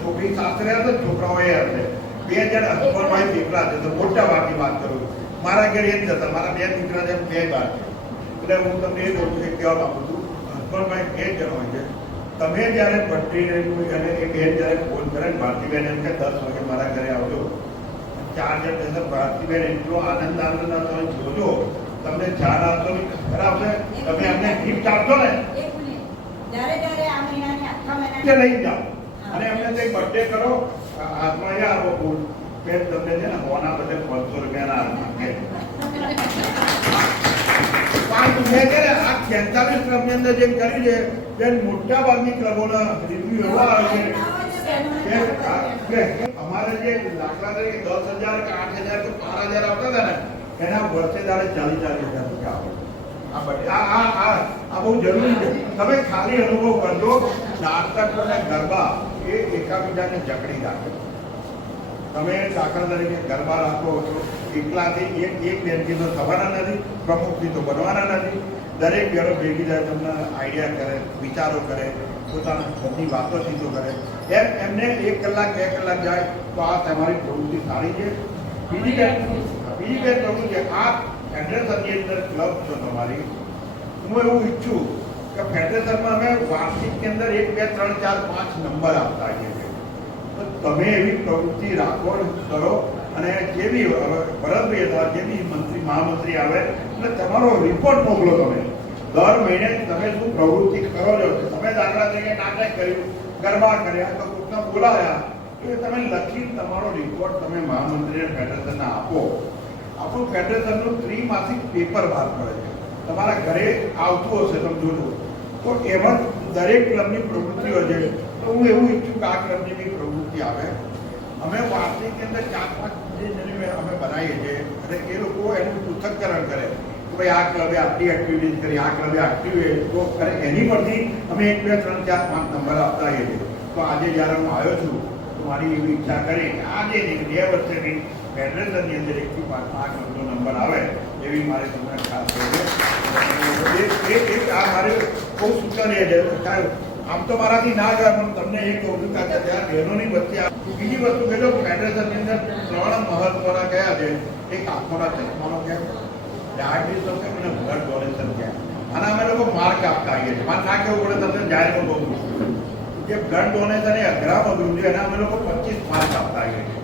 છોકરી સાસરે હશે છોકરાઓ એ હશે 2 જણ હસબન્ડ વાઈફ એકલા છે તો મોટા ભાગની વાત કરું મારા ઘરે એ જ જતા મારા 2 દીકરા છે 2 બાર એટલે હું તમને એ કહું છું કે કહેવા માંગુ છું હસબન્ડ વાઈફ 2 જણ હોય છે. તમે જ્યારે બર્થડે અને એ 2 જ્યારે ફોન કરે ને ભારતીબેન એમ કે 10 વાગે મારા ઘરે આવજો 4 જણ જશે ભારતીબેન એટલો આનંદ તમે જોજો તમને ચા નાસ્તો ખરાબ છે તમે અમને ગિફ્ટ આપજો ને લઈ જાઓ અને અમને કઈ બર્થડે કરો હાથમાં યાર ફૂડ કે તમને છે ને હોના બદલે 500 રૂપિયાના મેં કે આ 46 ક્લબની અંદર જે કર્યું છે તે મોટા ભાગની ક્લબોના રિવ્યુ એવા આવે છે અમારે જે દાખલા તરીકે 10,000 કે 8,000 કે 12,000 આવતા હતા ને એના વર્ષે દાડે 40,000 રૂપિયા આવે. આ બહુ જરૂરી છે. તમે ખાલી અનુભવ કરજો નાટક અને ગરબા એ એકાબીજાને જકડી રાખે. તમે દાખલા તરીકે ગરબા રાખો છો એકલાથી એક બેનથી તો થવાના નથી પ્રમુખથી તો બનવાના નથી. દરેક ઘરો ભેગી જાય તમને આઈડિયા કરે વિચારો કરે પોતાના ઘરની વાતો ચીતો કરે એમને 1 કલાક 2 કલાક જાય તો આ તમારી પ્રવૃત્તિ સારી છે. બીજી બેન કહું છે આ ફેડરેશનની અંદર ક્લબ છો તમારી હું એવું ઈચ્છું કે ફેડરેશનમાં અમે વાર્ષિકની અંદર 1 2 3 4 5 નંબર આપતા આવીએ છીએ તો તમે એવી પ્રવૃત્તિ રાખો કરો અને જે બી ભરતભાઈ હતા જે બી મંત્રી મહામંત્રી આવે એટલે તમારો રિપોર્ટ મોકલો. તમે દર મહિને તમે શું પ્રવૃત્તિ કરો છો તમે દાખલા તરીકે નાટક કર્યું ગરબા કર્યા તો કોઈકને બોલાવ્યા એ તમે લખી તમારો રિપોર્ટ તમે મહામંત્રીને ફેડરેશનને આપો. આપણું ફેડરેશનનું ત્રિમાસિક પેપર બહાર પડે છે તમારા ઘરે આવતું હશે તમે જોજો તો એમાં દરેક ક્લબની પ્રવૃત્તિઓ છે તો હું એવું ઈચ્છું કે આ ક્લબની બી પ્રવૃત્તિ આવે. અમે વાર્ષિકની અંદર 4-5 અમે બનાવીએ છીએ અને એ લોકો એનું પૃથ્થકરણ કરે કે ભાઈ આ ક્લબે આટલી એક્ટિવિટીઝ કરી આ ક્લબે એક્ટિવિટી તો કરે એની પરથી અમે 1 2 3 4 5 નંબર આપતા આવીએ છીએ. તો આજે જ્યારે હું આવ્યો છું તો મારી એવી ઈચ્છા કરી કે આજે 2 વર્ષની ફેડરેશનની અંદર 1 થી 5 ક્લબનો નંબર આવે એવી મારી તમને ખાસ છે. આ મારે બહુ સૂચન એ છે આમ તો મારાથી ના જાય પણ તમને એ કહું છું કે ત્યાં બહેનોની વચ્ચે બીજી વસ્તુ કહેજો ફેડરેશનની અંદર 3 મહત્વના કયા છે. એક આંખોના ચશ્માનો કેમ ડાયાબિટીસ હશે અને બ્લડ ડોનેશન કેમ આના અમે લોકો માર્ક આપતા આવીએ છીએ. મારે ના કહેવું પડે તમને જાહેરમાં બહુ જે બ્લડ ડોનેશન એ અઘરામાં અઘરું છે એના અમે લોકો 25 માર્ક આપતા આવીએ છીએ.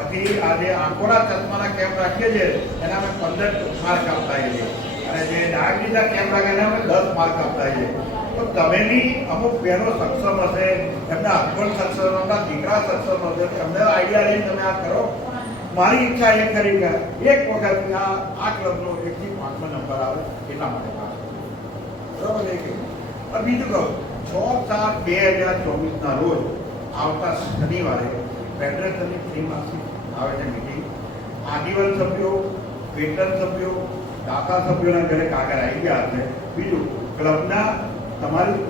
પછી આ જે આંખોના ચશ્માના કેમ્પ રાખીએ છીએ એના અમે 15 માર્ક આપતા હોઈએ અને જે ડાયાબિટીસના કેમ્પ રાખે એના અમે 10 માર્ક આપતા હોઈએ. તો તમે બી અમુક બહેનો સક્ષમ હશે, એમના હસબન્ડ સક્ષમ, એમના દીકરા સક્ષમ હશે, એમને આઈડિયા લઈને તમે આ કરો. મારી ઈચ્છા એ કરી કે એક વખત આ ક્લબનો 1 થી 5મો નંબર આવે એટલા માટે પાસ બરોબર છે કે. બીજું કહું 6/4/2024 ના રોજ આવતા શનિવારે ફેડરેશનની ત્રિમાસિક આવે છે મીટિંગ. આજીવન સભ્યો, વેતન સભ્યો, દાતા સભ્યોના ઘરે કાગળ આવી ગયા છે. બીજું ક્લબના તમારી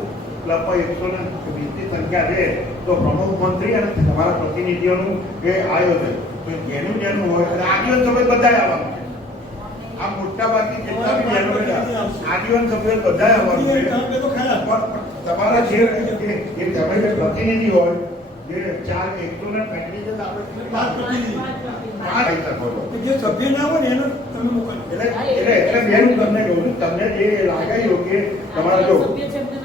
ક્લબમાં 120ની સંખ્યા છે તો પ્રમુખ મંત્રી અને તમારા પ્રતિનિધિઓનું એ આયોજન તો જેનું હોય અને આજીવન સભ્ય બધા આવવાનું છે. આ મોટા ભાગની જેટલા બી બહેનો આજીવન સભ્ય બધા આવવાનું છે. તમારા જે તમે જે પ્રતિનિધિ હોય જે 135 આપણે જે સભ્ય ના હોય ને એનો તમે મોકલો. એટલે બેન તમને કહું છું, તમને જે લાગે યોગ્ય તમારા જો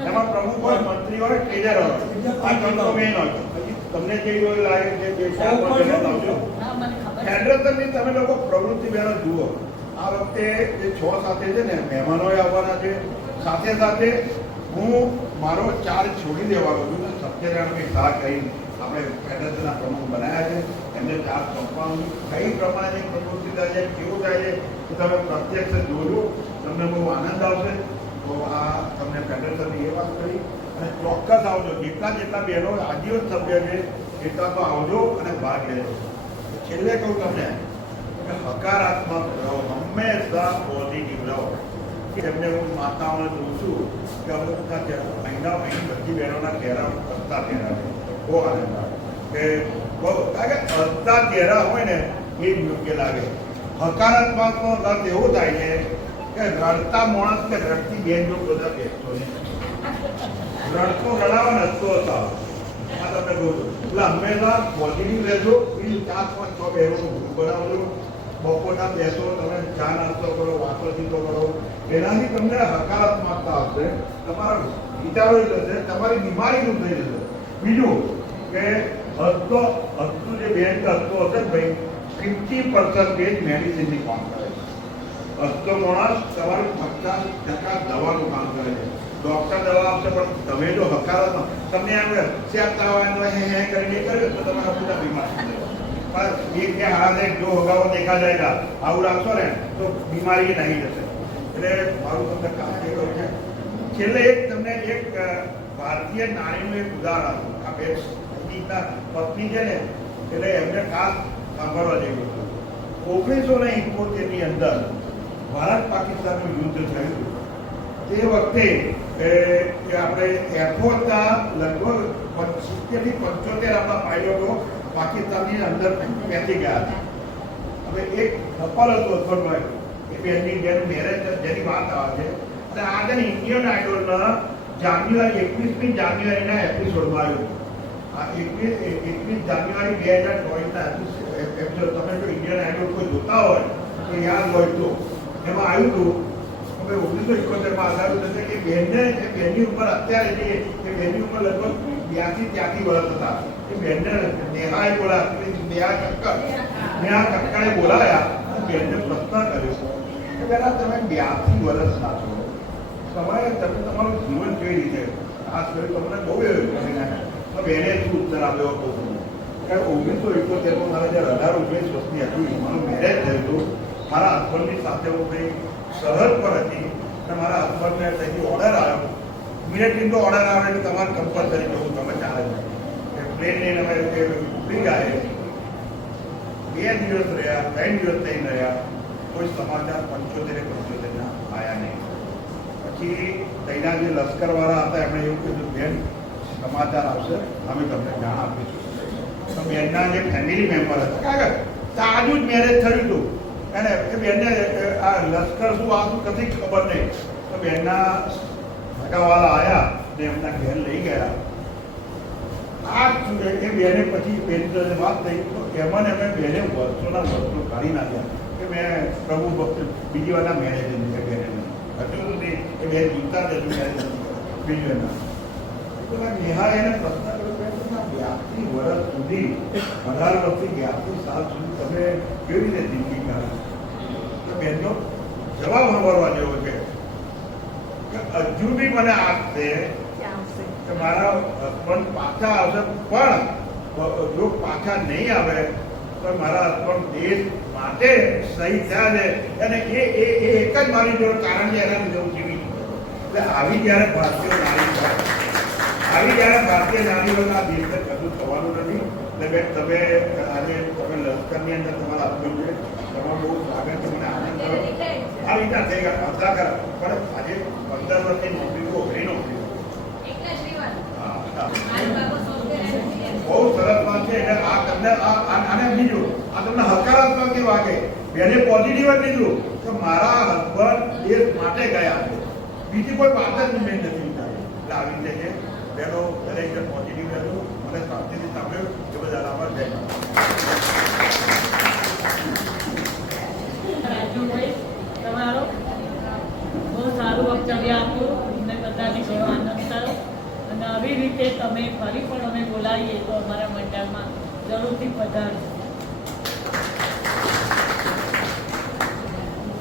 એમાં પ્રમુખ હોય, મંત્રી હોય, ટ્રેનર હોય, આ ત્રણનો મેન હોય. તમને જે લાગે જે ફેડરેશનની તમે લોકો પ્રવૃત્તિ બેનો જુઓ. આ વખતે જે 6 સાથે છે ને મહેમાનો આવવાના છે. સાથે સાથે હું મારો ચાર્જ છોડી દેવાનો છું. સત્યનારાયણ શાહ કહી આપણે ફેડરેશનના પ્રમુખ બનાવ્યા છે, એમને ચાર્જ સોંપવાનું. કઈ પ્રમાણે પ્રવૃત્તિ થાય છે, કેવું થાય છે તો તમે પ્રત્યક્ષ જોજો, તમને બહુ આનંદ આવશે. તો આ તમને ફેડરેશનની એ વાત કરી અને ચોક્કસ આવજો. જેટલા બહેનો આજીવન સભ્ય છે એટલા તો આવજો અને ભાગ લેજો. છેલ્લે કહું તમને કે હકારાત્મક રહો, હંમેશા પોઝિટિવ રહો. એમને હું માતાઓને જોઉં છું કે અમે મહિના બધી બહેનોના ચહેરા હસતા ચહેરા છે. બહુ આનંદ આવે કે બહુ કારણ કે હસતા ચહેરા હોય ને એ યોગ્ય લાગે. હકારાત્મકનો અર્થ એવો થાય છે કે રડતા માણસ કે રડતી બેન જો બધા બેસતો નહીં. રડતો રડાવે ને હસતો હસાવો. આ તમને કહું છું. એટલે હંમેશા પોઝિટિવ રહેજો. બીજું 4-5-6 બહેનોનું ગ્રુપ બનાવજો. બપોરના બેસો, તમે ચા નાસ્તો કરો, વાતો ચીતો કરો. એનાથી તમને હકારાત્મકતા આવશે, તમારા વિચારો જશે, તમારી બીમારી દૂર થઈ જશે. બીજું કે હસતું જે બેન હસતો હશે ભાઈ 50% મેડિસિનની કામ કરે છે. હસતો માણસ તમારું 50% દવાનું કામ કરે છે. ડોક્ટર દવા આપશે પણ તમે જો હકારાત્મક તમને આમ સેફ થવાનું હે કરીને કર્યું તો તમારા બધા બીમાર થઈ જાય. एक के हाथ है जो होगा वो देखा जाएगा. આવું રાખશો ને તો બીમારી નહીં જશે. એટલે મારું તમને કામ કર્યું છે. છેલ્લે તમને એક ભારતીય નારીનું એક ઉદાહરણ આપું. આ બે પત્ની છે ને એટલે એમને ખાસ સાંભળવા જેવું હતું. 1971 ની અંદર ભારત પાકિસ્તાનનું યુદ્ધ થયું. તે વખતે આપણે એરફોર્સના લગભગ 70 થી 75 આપણા પાયલોટો પાકિસ્તાનની અંદર બેસી ગયા હતા. હવે એક કપલ હતો હસબન્ડ એ બેનની જેનું મેરેજ જેની વાત આવે છે અને આજે ઇન્ડિયન આઇડોલના જાન્યુઆરી 21મી જાન્યુઆરીના એપિસોડમાં આવ્યું. આ 21 જાન્યુઆરી 2024ના એપિસોડ તમે જો ઇન્ડિયન આઇડોલ કોઈ જોતા હોય તો યાદ હોય તો એમાં આવ્યું હતું. હવે 1971માં આધારું થશે કે બેનની ઉંમર અત્યારે એ બેનની ઉંમર લગભગ 82-83 વર્ષ હતા. એ બેનને નેહાએ બોલાવ્યા, નેહા કક્કરે બોલાવ્યા. બેનને પ્રશ્ન કર્યો કે બેના તમે 82 વર્ષના છો, તમે તમારું જીવન કેવી રીતે ખાસ કરી તમને બહુ એવું તો બેને શું ઉત્તર આપ્યો હતો? કારણ 1971માં મારા જ્યારે 18-19 વર્ષની હતી મારું મેરેજ થયું હતું. મારા હસબન્ડની સાથે હું કંઈ સરહદ પર હતી અને મારા હસબન્ડને ત્યાંથી ઓર્ડર આવ્યો. મિલિટરીનો ઓર્ડર આવે કે તમારે કમ્પલસરી જવું, તમે ચાલે છે. પ્લેન લઈને અમે ઉપડી ગયા. 2 દિવસ રહ્યા, 3 દિવસ થઈને રહ્યા, કોઈ સમાચાર 75-75ના આવ્યા નહીં. પછી તૈના જે લશ્કરવાળા હતા એમણે એવું કીધું બેન સમાચાર આવશે, અમે તમને જાણ આપીશું. તો બેનના જે ફેમિલી મેમ્બર હતા કારણ કે તાજું જ મેરેજ થયું હતું એને એ બેનને આ લશ્કર શું આ શું કદી ખબર નહીં. તો બેનના સગાવાળા આવ્યા ને એમના ઘેર લઈ ગયા. આ એ બેને પછી બેન વાત થઈ તો એમાં એમને બેને વર્ષોના વર્ષો કાઢી નાખ્યા કે મેં પ્રભુ ભક્ત બીજી વારના મેરેજ બેને હજુ સુધી એ બેન જીવતા જ હજુ મેરેજ બીજું એના પેલા નેહા એને પ્રશ્ન કર્યો કે 82 વર્ષ સુધી 18 વર્ષથી 82 સાલ સુધી તમે કેવી રીતે જિંદગી કાઢી? તો બેનનો જવાબ સાંભળવા જેવો છે કે હજુ બી મને આસ છે કે મારા હસબન્ડ પાછા આવશે, પણ જો પાછા નહીં આવે તો મારા હસબન્ડ દેશ માટે સહી થયા છે અને એ એક જ મારી જોડે કારણ છે એના લીધે હું જીવી છું. એટલે આવી જ્યારે ભારતીય નારી હોય, આવી જ્યારે ભારતીય નારીઓના દેશને કશું થવાનું નથી. એટલે બેન તમે આજે તમે લશ્કરની અંદર તમારા હસબન્ડ છે, તમારું બહુ સ્વાગત છે, મને આનંદ થયો. આ વિચાર થઈ ગયા હતા ખરા, પણ આજે 15 વર્ષની નોકરી તો અઘરી નોકરી. બહુ સરસ વાત છે. એટલે આ તમને આને બીજું આ તમને હકારાત્મક એ વાગે, બેને પોઝિટિવ જ લીધું કે મારા હસબન્ડ દેશ માટે ગયા છે, બીજી કોઈ વાત જ મેં નથી વિચારી. એટલે આવી રીતે છે બેનો દરેક પોઝિટિવ રહેતું, મને શાંતિથી સાંભળ્યું એ બધા આભાર. જય રાજુભાઈ, તમારો બહુ સારું વક્તવ્ય આપ્યું, અમને બધાને ઘણો આનંદ થયો અને આવી રીતે તમે ફરી પણ અમે બોલાવીએ તો અમારા મંડળમાં જરૂરથી પધારજો.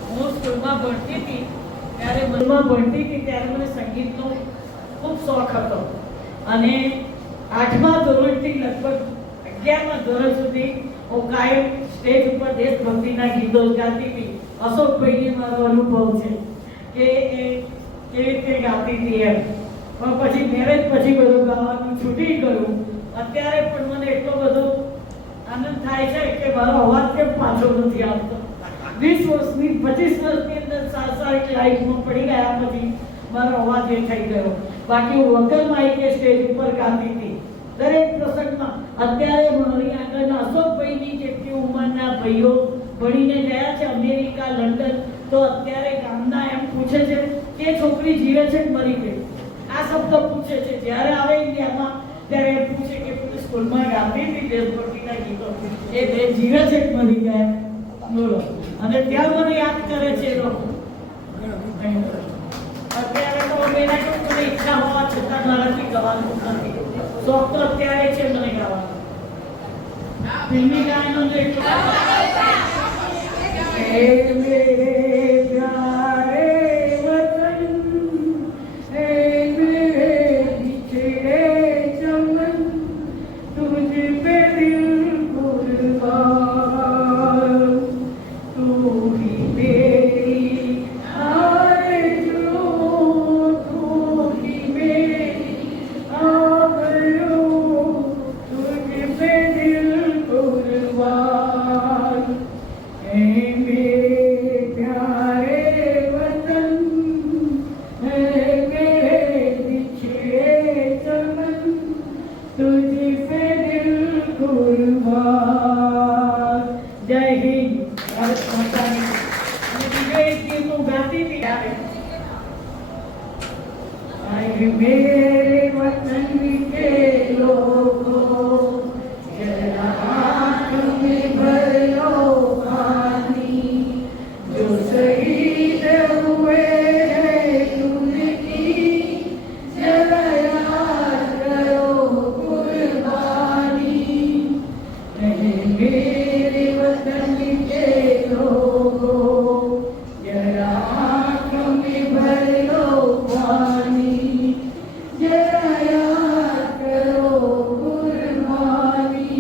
હું સ્કૂલમાં ભણતી હતી ત્યારે મને સંગીતનો ખૂબ શોખ હતો અને 8મા ધોરણથી લગભગ 11મા ધોરણ સુધી હું કાયમ સ્ટેજ ઉપર દેશભક્તિના ગીતો ગાતી હતી. અશોકભાઈને મારો અનુભવ છે કે એ કેવી રીતે ગાતી હતી એમ. પણ પછી મેરેજ પછી બધું ગાવાનું છૂટી ગયું. અત્યારે પણ મને એટલો બધો આનંદ થાય છે કે મારો અવાજ કેમ પાછો નથી આવતો. 20 વર્ષની 25 વર્ષની અંદર સાંસારિક લાઈફમાં પડી ગયા પછી મારો અવાજ એ થઈ ગયો. બાકી હું વગર માઇકે સ્ટેજ ઉપર ગાતી હતી દરેક પ્રસંગમાં. અત્યારે મારી આગળના અશોકભાઈની જેટલી ઉંમરના ભાઈઓ ભણીને ગયા છે અમેરિકા, લંડન, તો અત્યારે ગામના એમ પૂછે છે કે છોકરી જીવે છે કે મરી ગઈ. આ શબ્દ પૂછે છે. જ્યારે આવે ઇન્ડિયામાં ત્યારે એમ પૂછે કે તું સ્કૂલમાં ગાતી હતી દેશભક્તિના ગીતો, એ બે જીવે છે કે મરી ગયા બોલો. અને ત્યાં મને યાદ કરે છે એ લોકો. અત્યારે તો મેરા કે મને ઈચ્છા હોવા છતાં મારાથી ગાવાનું નથી. શોખ તો અત્યારે છે મને ગાવાનો. ફિલ્મી ગાયનો મેરે પ્યારે વતન હે મેરે बिछड़े चमन तुझ पे दिल कुर्बान तू ही मेरी आरज़ू तू ही मेरी आबरू तुझ पे दिल कुर्बान हे मेरे प्यारे वतन है मेरे बिछड़े चमन तुझ पे दिल कुर्बान. जय हिंद. भारत माता की. અને બીજો એક ગીત હું ગાતી હતી ત્યારે आए मेरे वतन के लोगों जरा आँख में भर लो पानी जो शहीद हुए हैं उनकी जरा याद करो कुर्बानी. मेरे वतन के लोगों जरा आँख में भर लो पानी जरा याद करो कुर्बानी.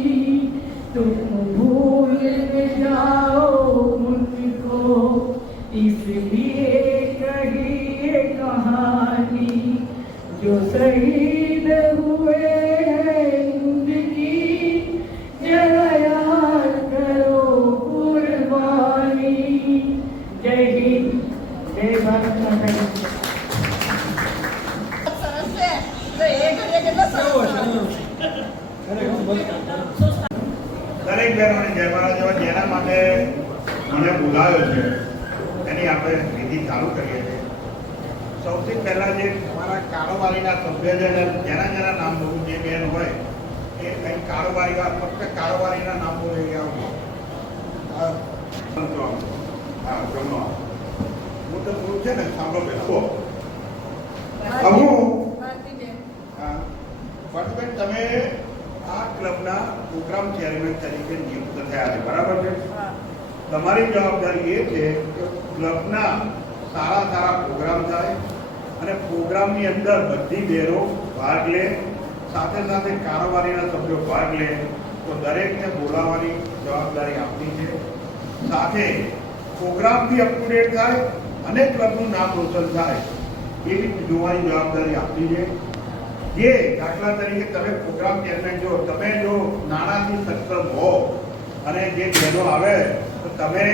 तुम भूल जाओ मुझको इसलिए कही ये कहानी जो शहीद हुए हैं उनकी जरा याद करो कुर्बानी. जय हिंद. जय भारत माता की. સરસ છે. તો એ ઘરે કેટલો સરસ દરેક બહેનોને જય મહારાજ જેવા જેના માટે મને બોલાવ્યો છે એની આપણે વિધિ ચાલુ કરીએ છીએ. સૌથી પહેલા જે અમારા કારોબારીના સભ્ય છે જેના નામ બોલું જે બેન હોય એ કંઈક કારોબારી ફક્ત કારોબારીના નામ બોલે આવું. હા જમનો હું તો બોલું છે ને સાંભળો બેસો. હું ભારતીબેન. હા અમારી જવાબદારી એ છે કે ક્લબના સારા પ્રોગ્રામ થાય અને પ્રોગ્રામની અંદર બધી બહેનો ભાગ લે, સાથે સાથે કારોબારીના સભ્યો ભાગ લે, તો દરેકને બોલાવવાની જવાબદારી આપણી છે. સાથે program be up to date થાય અને ક્લબનું નામ રોશન થાય એવી જોવાની જવાબદારી આપણી છે. જે દાખલા તરીકે તમે પ્રોગ્રામ ચેરમેન જો તમે જો નાણાંથી સક્ષમ હો અને જે બહેનો આવે તો તમે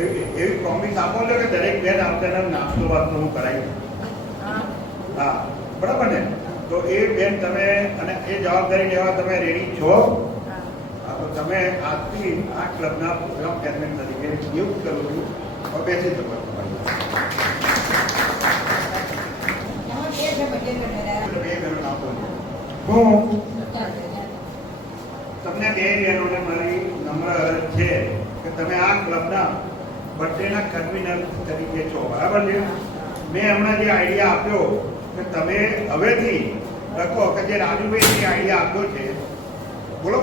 એવી પ્રોમિસ આપો છો કે દરેક બેન આવશે નાસ્તો વાસ્તો હું કરાવી. હા, બરાબર ને? તો એ બેન તમે અને એ જવાબદારી લેવા તમે રેડી છો? તો તમે આજથી આ ક્લબના પ્રોગ્રામ ચેરમેન તરીકે નિયુક્ત કરું છું. હવે બેસી શકો. હું તમને બે બહેનોને મારી નમ્ર અરજ છે કે તમે આ ક્લબના બર્થડેના કન્વીનર તરીકે છો, બરાબર છે? મેં હમણાં જે આઈડિયા આપ્યો કે તમે હવેથી લખો કે જે રાજુભાઈ આઈડિયા આપ્યો છે, બોલો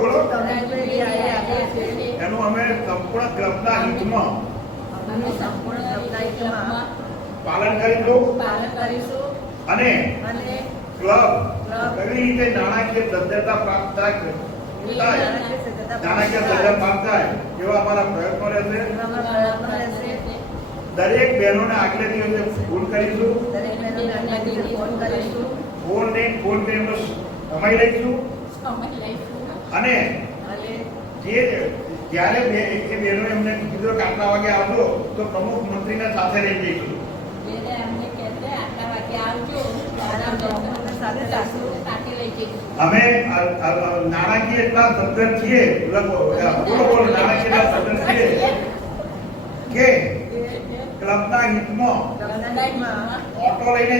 એનું અમે સંપૂર્ણ ક્લબના હિતમાં પાલન કરીશું અને ક્લબ કેવી રીતે નાણાકીય સદ્ધરતા પ્રાપ્ત થાય એવા અમારા પ્રયત્નો રહેશે. દરેક બહેનોને આગલે દિવસે ફોન કરીશું, ફોન એમનો સમય લઈશું અને જ્યારે એ બહેનો એમને કીધું કે આટલા વાગે આવજો તો પ્રમુખ મંત્રીને સાથે લઈ જઈશું. અમે નાણાકીય એટલા સદ્ધર છીએ, બોલો નાણાકીય સદ્ધર છીએ કે ક્લબના હિતમાં ઓટો લઈને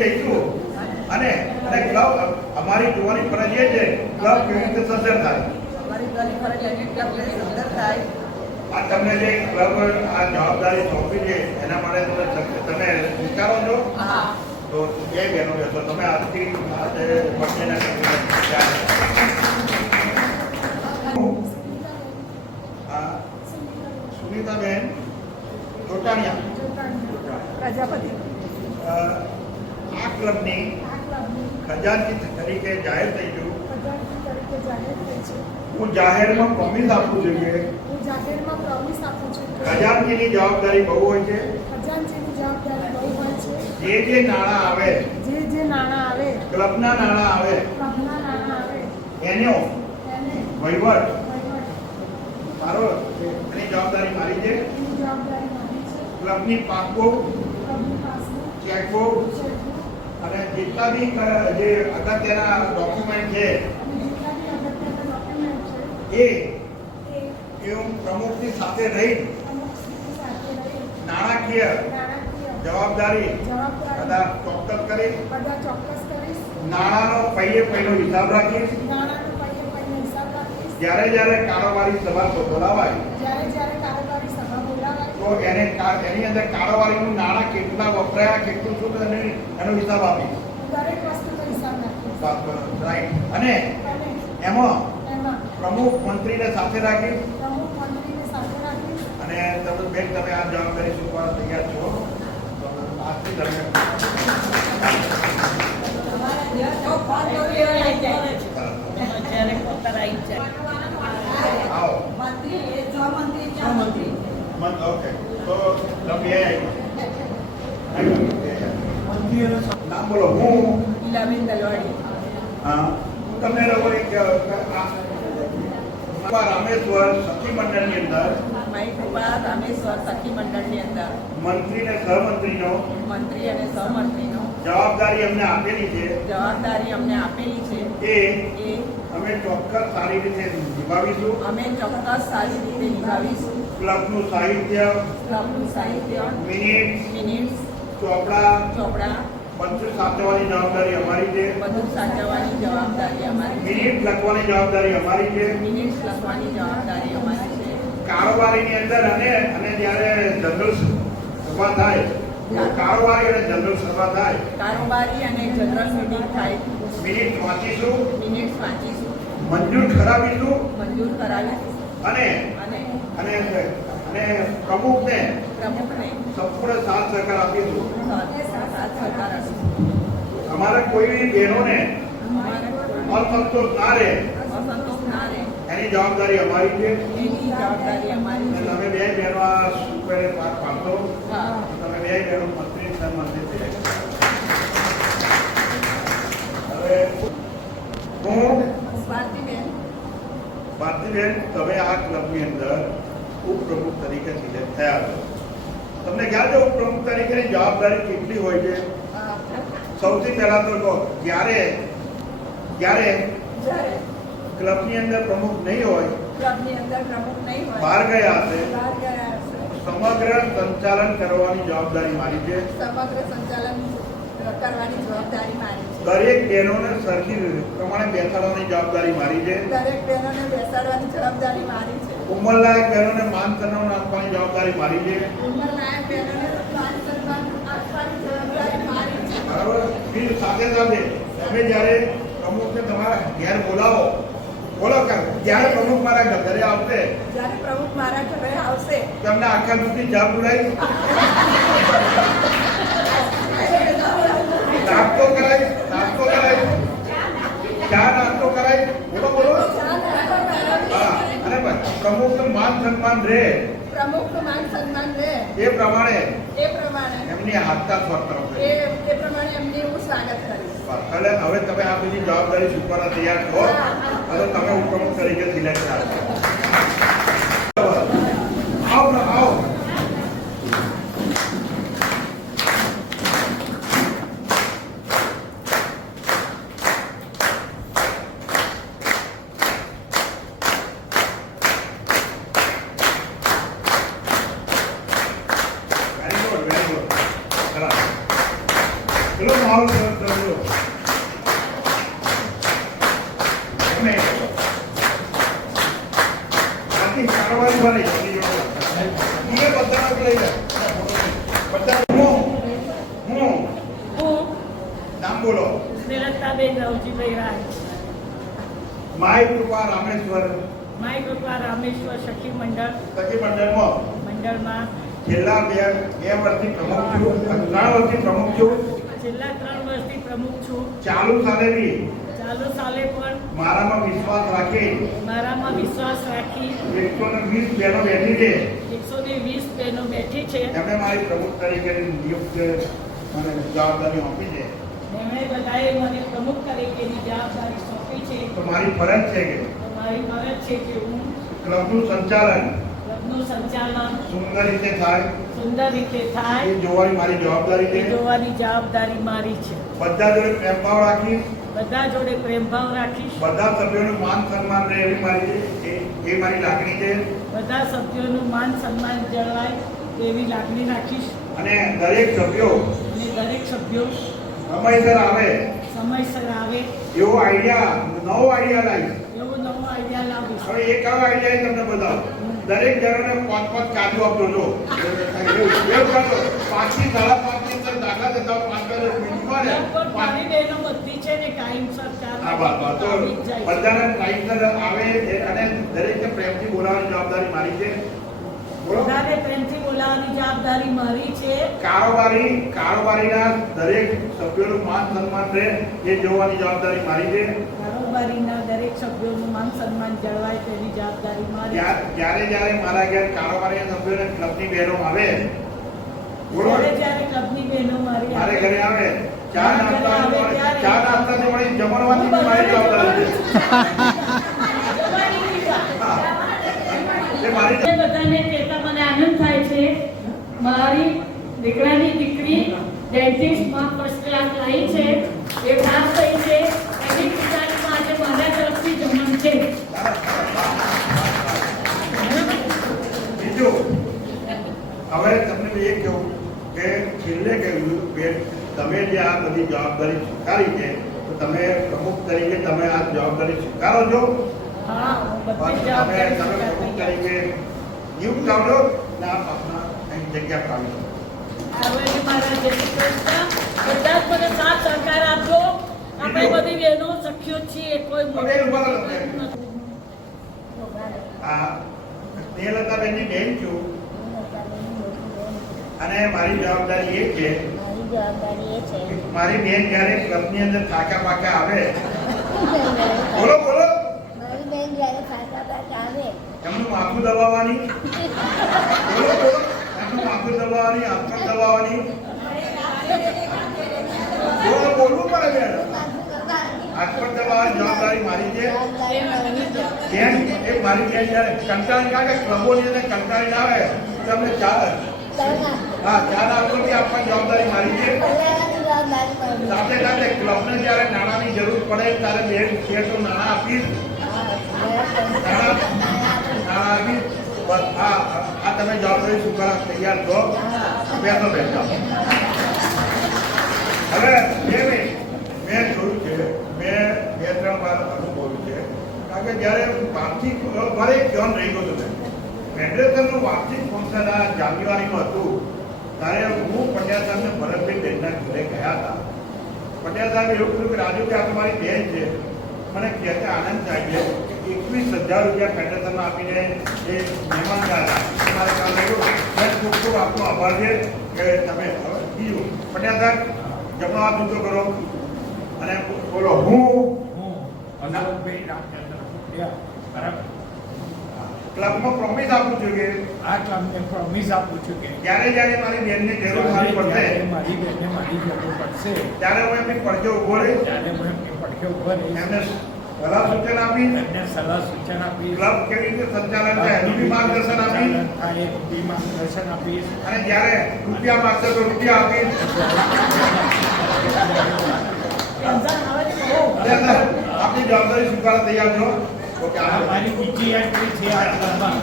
જઈશું અને ક્લબ અમારી જોવાની ફરજ એ છે ક્લબ કેવી રીતે સદ્ધર થાય. આ તમને જે ક્લબ આ જવાબદારી સોંપી છે એના માટે તમે વિચારો છો? તો એ બહેનો રહેશો તમે આજથી સુનીતાબેન ચોટાણિયા પ્રજાપતિ આ ક્લબની ખજાનચી તરીકે જાહેર થઈ ગયું. હું જાહેરમાં પ્રોમિસ આપું છું કે ખજાનચીની જવાબદારી બહુ હોય છે. જે નાણાં આવે ક્લબના નાણાં આવે એનો વહીવટ મારો, એની જવાબદારી મારી છે. ક્લબની પાસબુક, ચેકબુક અને જેટલા બી જે અગત્યના ડોક્યુમેન્ટ છે એ હું પ્રમુખની સાથે રહી નાણાકીય જવાબદારી બધા ચોક્કસ કરીશ. નાણાંનો પહેલો હિસાબ રાખીશ. જ્યારે કારોબારી સભા બોલાવાય તો એની અંદર કારોબારીનું નાણાં કેટલા વપરાયા, કેટલું શું એનો હિસાબ આપીશ. રાઈટ. અને એમાં પ્રમુખ મંત્રીને સાથે રાખીશ. અને તમે બેન તમે આ જવાબદારી સ્વીકારવા તૈયાર છો? આજથી તમે ઓકે. તો તમે નામ બોલો. હું હા હું તમને રામેશ્વર સખી મંડળની અંદર મંત્રી અને સહમંત્રીનો જવાબદારી અમને આપેલી છે એ અમે ચોક્કસ સારી રીતે નિભાવીશું. ક્લબનું સાહિત્ય મિનિટ્સ ચોપડા બધું સાચવવાની જવાબદારી અમારી છે. મિનિટ લખવાની જવાબદારી અમારી છે. કારોબારીની અંદર અને જ્યારે જનરલ સભા થાય કારોબારી અને જનરલ સભા થાય કારોબારી અને જનરલ મીટિંગ થાય મિનિટ વાંચીશું. મંજૂર કરાવીશું મંજૂર કરાવીશું અને અને અને અને પ્રમુખને પ્રમુખને સંપૂર્ણ સાથ સહકાર આપીશું. સાથ સહકાર આપીશું. અમારે કોઈ બહેનોને અમારે અસંતોષ ના રહે અસંતોષ ના રહે એની જવાબદારી અમારી છે. એની જવાબદારી અમારી અને છે. તમે બે બહેનો આ સુપેરે પાર પાડશો. હા. તમે બે બહેનો મંત્રી સન્માનિત છે. હવે હું સ્વાતિબેન ભારતીબેન, તમે આ ક્લબની અંદર ઉપપ્રમુખ તરીકે સિલેક્ટ થયા છો. તમને ખ્યાલ છે ઉપપ્રમુખ તરીકેની જવાબદારી કેટલી હોય છે? સૌથી પહેલા તો કહો, જ્યારે જ્યારે ક્લબની અંદર પ્રમુખ નહીં હોય, ક્લબની અંદર પ્રમુખ નહીં હોય બહાર ગયા હશે, બહાર ગયા હશે સમગ્ર સંચાલન કરવાની જવાબદારી મારી છે. સમગ્ર સંચાલન કરવાની જવાબદારી મારી છે. દરેક બહેનોને સરખી પ્રમાણે બેસાડવાની જવાબદારી મારી છે. દરેક બહેનોને બેસાડવાની જવાબદારી મારી છે. ઉંમરલાયક બહેનોને માન સન્માન આપવાની જવાબદારી મારી છે. ઉંમરલાયક બહેનોને માન સન્માન આપવાની જવાબદારી મારી છે. બરાબર. બીજું સાથે સાથે તમે જ્યારે પ્રમુખને તમારા ઘેર બોલાવો, બોલો ત્યારે પ્રમુખ મારા ઘરે આવશે, જ્યારે પ્રમુખ મારા ઘરે આવશે તમને આખા દૂધની ચા પુરાઈ, નાસ્તો કરાય, ચા નાસ્તો કરાય, બોલો બોલો. હા, અને પ્રમુખનું માન સન્માન રહે પ્રમુખનું માન સન્માન રહે એ પ્રમાણે એ પ્રમાણે એમની હાથતા સ્વતંત્ર એ પ્રમાણે એમની હું સ્વાગત કરીશ. એટલે હવે તમે આ બધી જવાબદારી સ્વીકારવા તૈયાર છો, હવે તમે ઉપપ્રમુખ તરીકે સિલેક્ટ થાશો. આવો આવો. Very good, very good. સરસ. ચલો માહોલ સરસ કરજો. તમે આથી કારોબારી બની બની જો. મને બધાને લઈ લે. બધા હું નામ બોલો. શ્રીલતાબેન રવજીભાઈ રાય. માય કૃપા રામેશ્વર માય કૃપા રામેશ્વર સખી મંડળ સખી મંડળમાં મંડળમાં છેલ્લા બે વર્ષથી પ્રમુખ છું, 3 વર્ષથી પ્રમુખ છું. છેલ્લા 3 વર્ષથી પ્રમુખ છું. ચાલુ સાલે બી ચાલુ સાલે પણ મારામાં વિશ્વાસ રાખી મારામાં વિશ્વાસ રાખી 120 બહેનો બેઠી છે. 120 બહેનો બેઠી છે. એમણે મારી પ્રમુખ તરીકેની નિયુક્ત મને જવાબદારી આપી છે. એમણે બધાએ મને પ્રમુખ તરીકેની જવાબદારી સોંપી છે. તો મારી ફરજ છે કે તો મારી ફરજ છે કે હું ક્લબનું સંચાલન ક્લબનું સંચાલન સુંદર રીતે થાય સુંદર રીતે થાય એ જોવાની મારી જવાબદારી એ છે. જોવાની જવાબદારી મારી છે. બધા જોડે પ્રેમભાવ રાખીશ, બધા જોડે પ્રેમભાવ રાખીશ. બધા સભ્યોનું માન સન્માન રહે એવી મારી એ મારી લાગણી છે. બધા સભ્યોનું માન સન્માન જળવાય તેવી લાગણી રાખીશ. અને દરેક સભ્યો અને દરેક સભ્યો સમયસર આવે સમયસર આવે એવો આઈડિયા, નવો આઈડિયા લાવીશ. એવો નવો આઈડિયા લાવીશ. હવે એક આવો આઈડિયા તમને બતાવો. દરેક જણાને 5-5 કાજુ આપજો. જો એવું કરજો. 5 થી 5.5 ની અંદર દાખલા દેતા 5 મિનિટ મળે. લગભગ મારી બહેનો બધી છે ને ટાઈમસર આ વાત તો આવી જ જાય છે. બધાને ટાઈમસર આવે અને દરેકને પ્રેમથી બોલાવવાની જવાબદારી મારી છે. બોલો. બધાને પ્રેમથી બોલાવવાની જવાબદારી મારી છે. કારોબારીના દરેક સભ્યોનું માન સન્માન રહે એ જોવાની જવાબદારી મારી છે. કારોબારીના દરેક સભ્યોનું માન સન્માન જળવાય તેની જવાબદારી મારી છે. જ્યારે મારા ઘેર કારોબારીના સભ્યોને ક્લબની બહેનો આવે, બોલો, જ્યારે ક્લબની બહેનો મારી મારે ઘરે આવે, ચા મારા ઘરે આવે ત્યારે નાસ્તાથી મળી જમણવાની બી મારી જવાબદારી છે. હા. એ મારી એ બધાને કહેતા મને આનંદ થાય છે. મારી દીકરાની દીકરી ડેન્ટિસ્ટમાં ફર્સ્ટ ક્લાસ લાવી છે, એ પાસ થઈ છે. એની પિતાજીમાં આજે મારા તરફથી જમણ છે. બીજું હવે તમને એ કહું કે છેલ્લે કહ્યું કે તમે જે આ બધી જવાબદારી સ્વીકારી છે તો તમે પ્રમુખ તરીકે તમે આ જવાબદારી સ્વીકારો છો. હા, હું બધી તમે જવાબદારી પ્રમુખ સ્વીકારતી તરીકે નિયુક્ત આવજો ને આપ આપના અહીં જગ્યા પાડી હવે મારા જય શ્રી કૃષ્ણ. બધા જ મને સાથ સહકાર આપજો. આપણે બધી બહેનો સખ્યો છીએ, કોઈ હવે ઉભા રહો તમે. આ સ્નેહલતાબેનની બેન છું અને મારી જવાબદારી એ છે કે મારી બેન જ્યારે ક્લબની અંદર થાકા પાકા આવે બોલો બોલો એમનું માથું દબાવવાની બોલો બોલો એમનું માથું દબાવવાની, હાથ પગ દબાવવાની બોલો બોલવું પડે બેન. હાથ પગ દબાવવાની જવાબદારી મારી છે બેન. એ મારી બેન જ્યારે કંટાળી કારણ કે ક્લબોની અંદર કંટાળી આવે તમને ચા નાસ્તો આપવાની જવાબદારી મારી છે. સાથે સાથે ક્લબને જ્યારે નાણાંની જરૂર પડે ત્યારે બેન છે તો નાણાં આપીશ. બસ આ તમે જવાબદારી સ્વીકારવા તૈયાર છો? બેસો બેસો. હવે મેં જોયું છે, મેં 2-3 વાર અનુભવ્યું છે કારણ કે જ્યારે વાર્ષિક મારે એક ધ્યાન રહી ગયું હતું. ફેડરેશનનું વાર્ષિક ફંક્શન આ જાન્યુઆરીમાં હતું ત્યારે હું પંડ્યા સાહેબને ભરતભાઈ બેનના ઘરે ગયા હતા. પંડ્યા સાહેબ એવું કહ્યું કે રાજુ કે આ તમારી બેન છે, મને કહેતા આનંદ થાય છે. 21,000 રૂપિયા ફેડરેશનમાં આપીને એ મહેમાન ગયા તમારે કામ કર્યું. ખૂબ ખૂબ આપનો આભાર છે કે તમે બીજું પંડ્યા સાહેબ જમણો હાથ ઊંચો કરો અને બોલો હું ક્લબમાં પ્રોમિસ આપું છું કે આ ક્લબને પ્રોમિસ આપું છું કે જ્યારે મારી બેનની જરૂર મારી પડશે મારી બેનને મારી જરૂર પડશે ત્યારે હું એમની પડખે ઉભો રહીશ. ત્યારે હું એમની પડખે ઉભો રહીશ. એમને સલાહ સૂચન આપીશ. એમને સલાહ સૂચન આપીશ. ક્લબ કેવી રીતે સંચાલન થાય એનું બી માર્ગદર્શન આપીશ. માર્ગદર્શન આપીશ. અને જ્યારે રૂપિયા માંગશે તો રૂપિયા આપીશ. આપની જવાબદારી સ્વીકારવા તૈયાર છો? ઓકે, મારી બીજી એન્ટ્રી છે આ ક્લબમાં.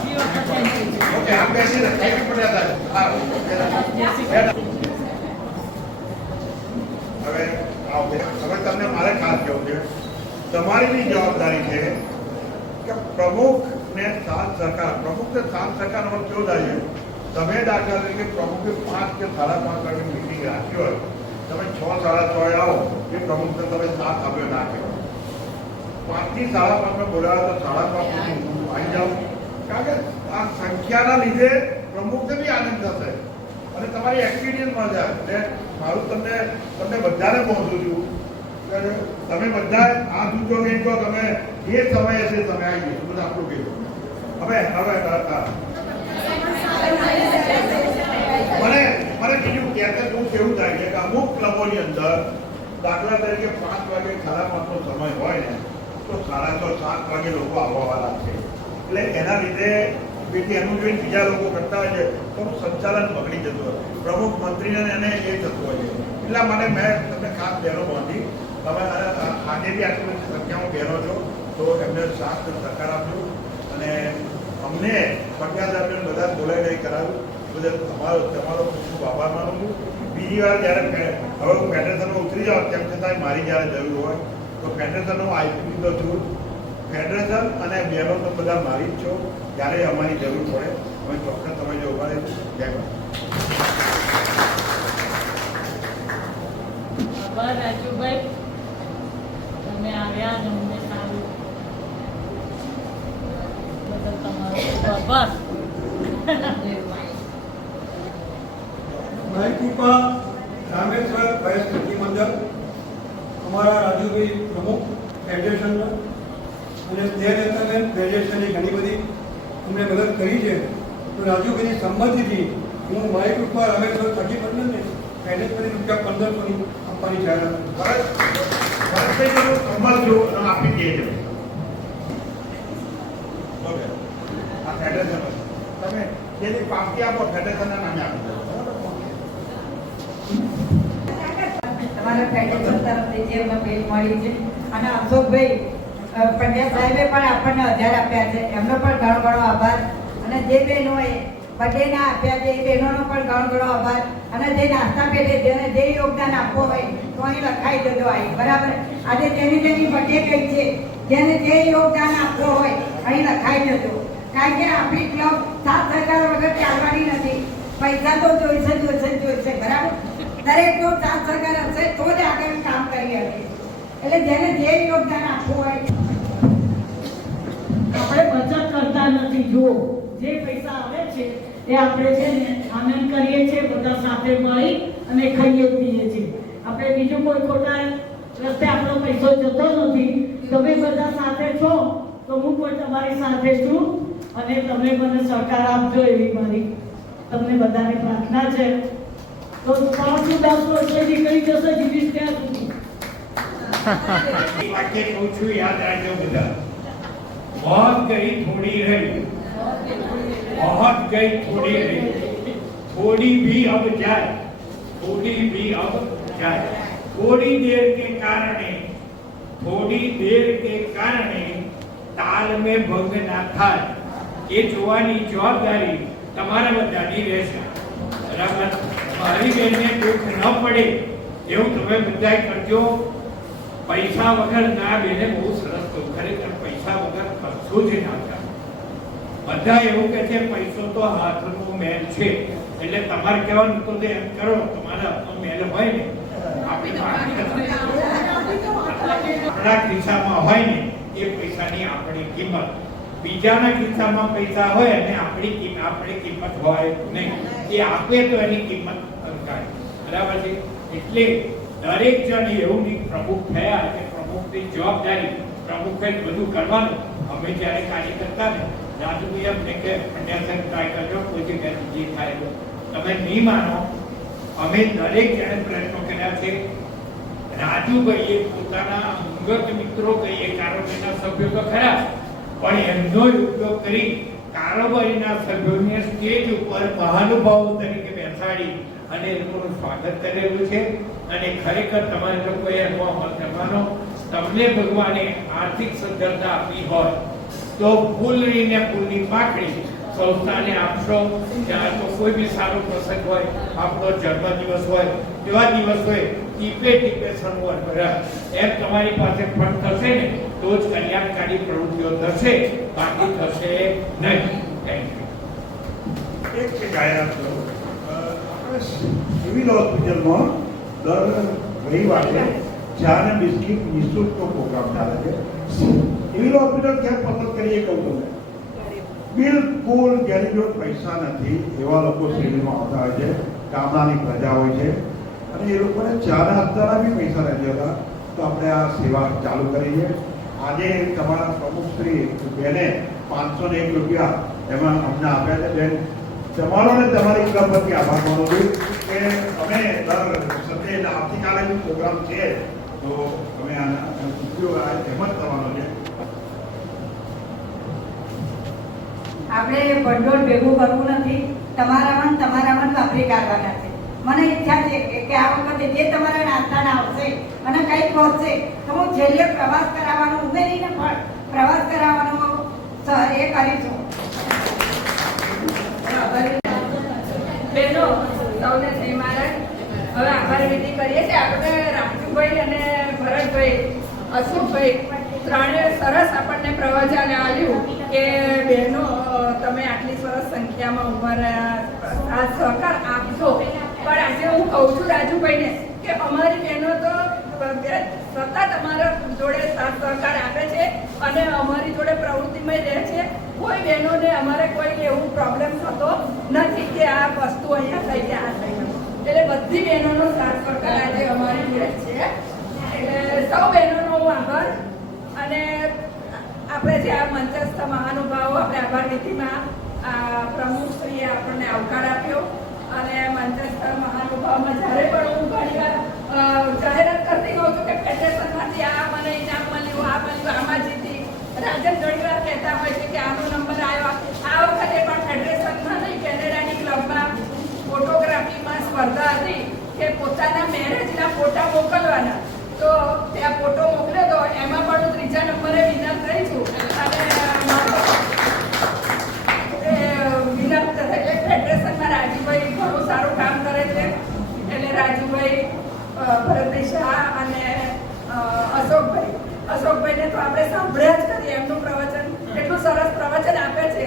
ઓકે, આપ બેસી રહે. થેન્ક યુ પટેલ સાહેબ. હવે તમને મારે ખાસ કહેવું છે, તમારી બી જવાબદારી છે કે પ્રમુખને સાથ સહકાર, પ્રમુખને સાથ સહકાર અર્થ કેવો થાય છે? તમે દાખલા તરીકે પ્રમુખે 5 કે 5:30 વાગે મિટિંગ રાખી હોય, તમે 6-6:30 આવો એ પ્રમુખને તમે સાથ આપ્યો ના કહેવાય. 5 થી 5:30 બોલાવો તો 5:30 આવી જાઓ. કારણ કે આ સંખ્યાના લીધે પ્રમુખને બી આનંદ થશે અને તમારી એક્સપિરિયન્સ મળશે. એટલે મારું તમને બધાને પહોંચું છું કે તમે બધા આ જૂથો નહીં તો તમે જે સમય હશે તમે આવી જઈશું. બધા આપણું કીધું. હવે મને બીજું કહેતા હું કેવું થાય છે કે અમુક ક્લબોની અંદર દાખલા તરીકે 5 વાગે 5:30 સમય હોય ને તો 6:30-7 વાગે લોકો આવવાવાળા છે. એટલે એના લીધે એનું જોઈને બીજા લોકો કરતા હોય છે તો સંચાલન બગડી જતું હોય. પ્રમુખ મંત્રીને એને એ થતું હોય છે. એટલા માટે મેં તમને ખાસ બહેનો બાંધી તમે આજે બી આટલી બધી સંખ્યામાં બહેનો છો તો એમને સાથ સહકાર આપજો અને અમને પંડ્યા સાહેબને બધા બોલાવી કરાવ્યું બધા તમારો ખૂબ ખૂબ આભાર માનું છું. બીજી વાર જ્યારે હવે હું ફેડરેશનમાં ઉતરી જાઉં તેમ છતાં મારી જ્યારે જરૂર હોય તો ફેડરેશનનો આઈપી લીધો છું. ફેડરેશન અને બહેનો તો બધા મારી જ છો. જ્યારે અમારી જરૂર પડે અમે ચોક્કસ તમે જો ઉભા રહીશું. જય આભાર રાજુભાઈ, તમે આવ્યા અને અમને સારું બદલ તમારો ખૂબ આભાર. મારી કૃપા રામેશ્વર વયસ સખી મંડળ અમારા રાજુભાઈ પ્રમુખ ફેડરેશનના અને સ્નેહલતાબેન ફેડરેશનની ઘણી બધી અમને મદદ કરી છે. તો રાજુભાઈની સંમતિથી હું મારી કૃપા રામેશ્વર સખી મંડળને ફેડરેશનની ₹1500 આપવાની જાહેરાત આપી દઈએ છે. ઓકે, આ ફેડરેશન તમે જેની પાવતી આપો ફેડરેશનના નામે આપી દો. તમારા ફેડરેશન તરફથી જે અમને ભેટ મળી છે અને અશોકભાઈ પંડ્યા સાહેબે પણ આપણને 1000 આપ્યા છે એમનો પણ ઘણો ઘણો આભાર. અને જે બહેનોએ બર્થડેના આપ્યા છે એ બહેનોનો પણ ઘણો ઘણો આભાર. અને જે નાસ્તા પેટે જેને જે યોગદાન આપવું હોય તો અહીં લખાઈ દેજો. આવી બરાબર આજે જેની બર્થડે કઈ છે જેને જે યોગદાન આપવું હોય અહીં લખાઈ દેજો. કારણ કે આપણી ક્લબ સાથ સહકાર વગર ચાલવાની નથી. પૈસા તો જોઈશે બરાબર. દરેકનો સાથ સહકાર હશે તો જ આગળ કામ કરી શકે. એટલે જેને જે યોગદાન આપવું હોય આપણે બચત કરતા નથી. જુઓ, જે પૈસા આવે છે એ આપણે છે ને આનંદ કરીએ છીએ, બધા સાથે મળી અને ખાઈએ પીએ છીએ. આપણે બીજું કોઈ ખોટા રસ્તે આપણો પૈસો જતો નથી. તમે બધા સાથે છો તો હું પણ તમારી સાથે છું અને તમે મને સહકાર આપજો એવી મારી તમને બધાને પ્રાર્થના છે. તો 5 થી 10 વર્ષ નીકળી જશે જીવીશ ત્યાં સુધી. વાક્ય કહું છું, યાદ રાખજો બધા. बहुत गई थोड़ी रही, बहुत गई थोड़ी रही, थोड़ी भी अब जाए, थोड़ी भी अब जाए. थोड़ी देर के कारणे ताल में भंग ना થાય એ જોવાની જવાબદારી તમારા બધાની રહેશે. બરાબર? મારી બેનને દુઃખ ન પડે એવું તમે બધાય કરજો. પૈસા વગર ના બેને બહુ સરસ કહ્યું, ખરેખર પૈસા વગર કશું જ ના થાય. બધા એવું કે છે પૈસો તો હાથનો મેલ છે, એટલે તમારે કહેવાનું તો એમ કરો, તમારા હાથનો મેલ હોય ને આપણા ખિસ્સામાં હોય ને એ પૈસાની આપણી કિંમત, બીજાના ખિસ્સામાં પૈસા હોય અને આપણી કિંમત હોય નહીં. એ આપે તો એની કિંમત અંકાય. બરાબર છે? એટલે દરેક જણ એવું નહીં પ્રમુખ થયા કે પ્રમુખની જવાબદારી પ્રમુખે જ બધું કરવાનું. અમે જ્યારે કાર્ય કરતા ને રાજુભાઈ અમને કે ફંડ્યાસન ટ્રાય કરજો, કોઈ જગ્યાએ જે થાય તો તમે નહીં માનો, અમે દરેક જણે પ્રયત્નો કર્યા છે. રાજુભાઈએ પોતાના અંગત મિત્રો કહીએ કારોબારીના સભ્યો તો ખરા, પણ એમનો ઉપયોગ કરી કારોબારીના સભ્યોને સ્ટેજ ઉપર મહાનુભાવો તરીકે બેસાડી અને એ લોકોનું સ્વાગત કરેલું છે. અને ખરેખર તમારે લોકોએ એનો અમલ કરવાનો. તમને ભગવાને આર્થિક સદ્ધરતા આપી હોય તો ફૂલની પાંખડી સંસ્થાને આપશો. ત્યાં તો કોઈ બી સારો પ્રસંગ હોય, આપણો જન્મદિવસ હોય, એવા દિવસ હોય, ટીપે સરોવર ભરાય. એમ તમારી પાસે ફંડ થશે ને તો જ કલ્યાણકારી પ્રવૃત્તિઓ થશે, બાકી થશે નહીં. Thank you. એક છે જાહેરાત કરો. સિવિલ હોસ્પિટલમાં દર રવિવારે ચા અને બિસ્કિટ નિઃશુલ્કનો પ્રોગ્રામ ચાલે છે. સિવિલ હોસ્પિટલ ક્યાં પસંદ કરીએ કહું તમને? બિલકુલ જેની જોડે પૈસા નથી એવા લોકો સિવિલમાં આવતા હોય છે, ગામડાની પ્રજા હોય છે, અને એ લોકોને ચા નાસ્તાના બી પૈસા નથી હોતા. તો આપણે આ સેવા ચાલુ કરી છે. આજે તમારા પ્રમુખ શ્રી બેને 501 રૂપિયા એમાં અમને આપ્યા છે. બેન, તમારો ને તમારી ક્લબ વતી આભાર માનું છું કે અમે દર સન્ડે આવતીકાલે બી પ્રોગ્રામ છે તો અમે આના ઉપયોગ એમ જ કરવાનો છે. આપણે ભંડોળ ભેગું કરવું નથી, તમારામાં વાપરી કાઢવાના છે. મને ઈચ્છા છે કે આ વખતે જે તમારા નાસ્તાના આવશે અને કંઈક પહોંચશે તો હું છેલ્લે પ્રવાસ કરાવવાનું ઉમેરીને પણ પ્રવાસ કરાવવાનો એ કરીશું. બેનો સૌને જય મહારાજ. હવે આભાર વિધિ કરીએ છીએ. આપણે રાજુભાઈ અને ભરતભાઈ, અશોકભાઈ ત્રણે સરસ આપણને પ્રવચન આપ્યું કે બહેનો તમે આટલી સરસ સંખ્યામાં ઉભા રહ્યા, આ સહકાર આપશો. પણ આજે હું કહું છું રાજુભાઈને કે અમારી બહેનો તો સતત અમારા જોડે સાથ સહકાર આપે છે અને અમારી જોડે પ્રવૃત્તિમય રહે છે. કોઈ બહેનોને અમારે કોઈ એવું પ્રોબ્લેમ થતો નથી કે આ વસ્તુ અહીંયા થઈ ગયા, આ થઈ ગયું. એટલે બધી બહેનોનો સાથ સહકાર આજે અમારી જોડે છે. એટલે સૌ બહેનોનો હું આભાર. અને આપણે જે આ મંચસ્થ મહાનુભાવો આપણે આભાર વિધિમાં પ્રમુખશ્રીએ આપણને આવકાર આપ્યો અને મંચસ્થ મહાનુભાવમાં જ્યારે પણ હું ઘણીવાર જાહેરાત કરતી હોઉં છું કે ફેડરેશનમાંથી આ મને ઇનામ મળ્યું, આ મળ્યું, આમાં જીતી. રાજન ઘણીવાર કહેતા હોય છે કે આનો નંબર આવ્યો. આ વખતે પણ ફેડરેશનમાં નહીં, કેનેડાની ક્લબમાં ફોટોગ્રાફીમાં સ્પર્ધા હતી કે પોતાના મેરેજના ફોટા મોકલવાના. તો ત્યાં ફોટો મોકલ્યો તો એમાં પણ હું 3જા નંબરે વિનર થઈ છું. અને મારો વિનર એટલે ફેડરેશનમાં રાજુભાઈ ઘણું સારું કામ કરે છે. એટલે રાજુભાઈ, ભરતભાઈ શાહ અને અશોકભાઈને તો આપણે સાંભળ્યા જ કરીએ. એમનું પ્રવચન એટલું સરસ પ્રવચન આપે છે.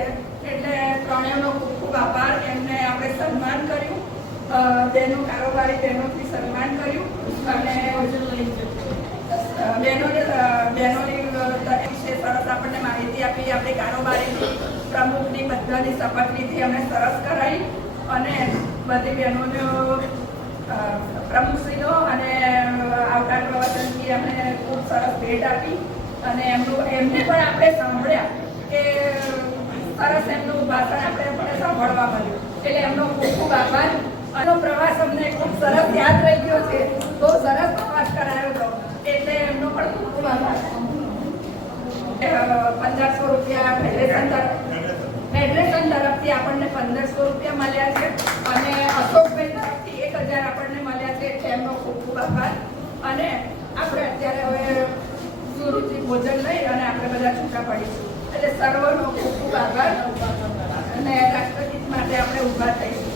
એટલે ત્રણેયનો ખૂબ ખૂબ આભાર. એમને આપણે સન્માન કર્યું, બહેનો કારોબારી બહેનોથી સન્માન કર્યું અને બહેનોની વિશે સરસ આપણને માહિતી આપી. આપણી કારોબારીની પ્રમુખની બધાની શપથવિધિ અમને સરસ કરાવી અને બધી બહેનોનો પ્રમુખશ્રીનો અને આવકાર પ્રવચનથી અમને ખૂબ સરસ ભેટ આપી અને એમને પણ આપણે સાંભળ્યા કે સરસ એમનું ભાષણ આપણે પણ સાંભળવા મળ્યું. એટલે એમનો ખૂબ ખૂબ આભાર. આનો પ્રવાસ અમને ખૂબ સરસ યાદ રહી ગયો છે. બહુ સરસ પ્રવાસ કરાયો હતો એટલે એમનો પણ ખૂબ ખૂબ આભાર. 1500 રૂપિયા ફેડરેશન તરફથી આપણને 1500 રૂપિયા મળ્યા છે અને અશોકભાઈ તરફથી 1000 આપણને મળ્યા છે. એટલે એમનો ખૂબ ખૂબ આભાર. અને આપણે અત્યારે હવે સુરુચિ ભોજન લઈ અને આપણે બધા છૂટા પડીશું. એટલે સર્વનો ખૂબ ખૂબ આભાર અને રાષ્ટ્રગીત માટે આપણે ઊભા થઈશું.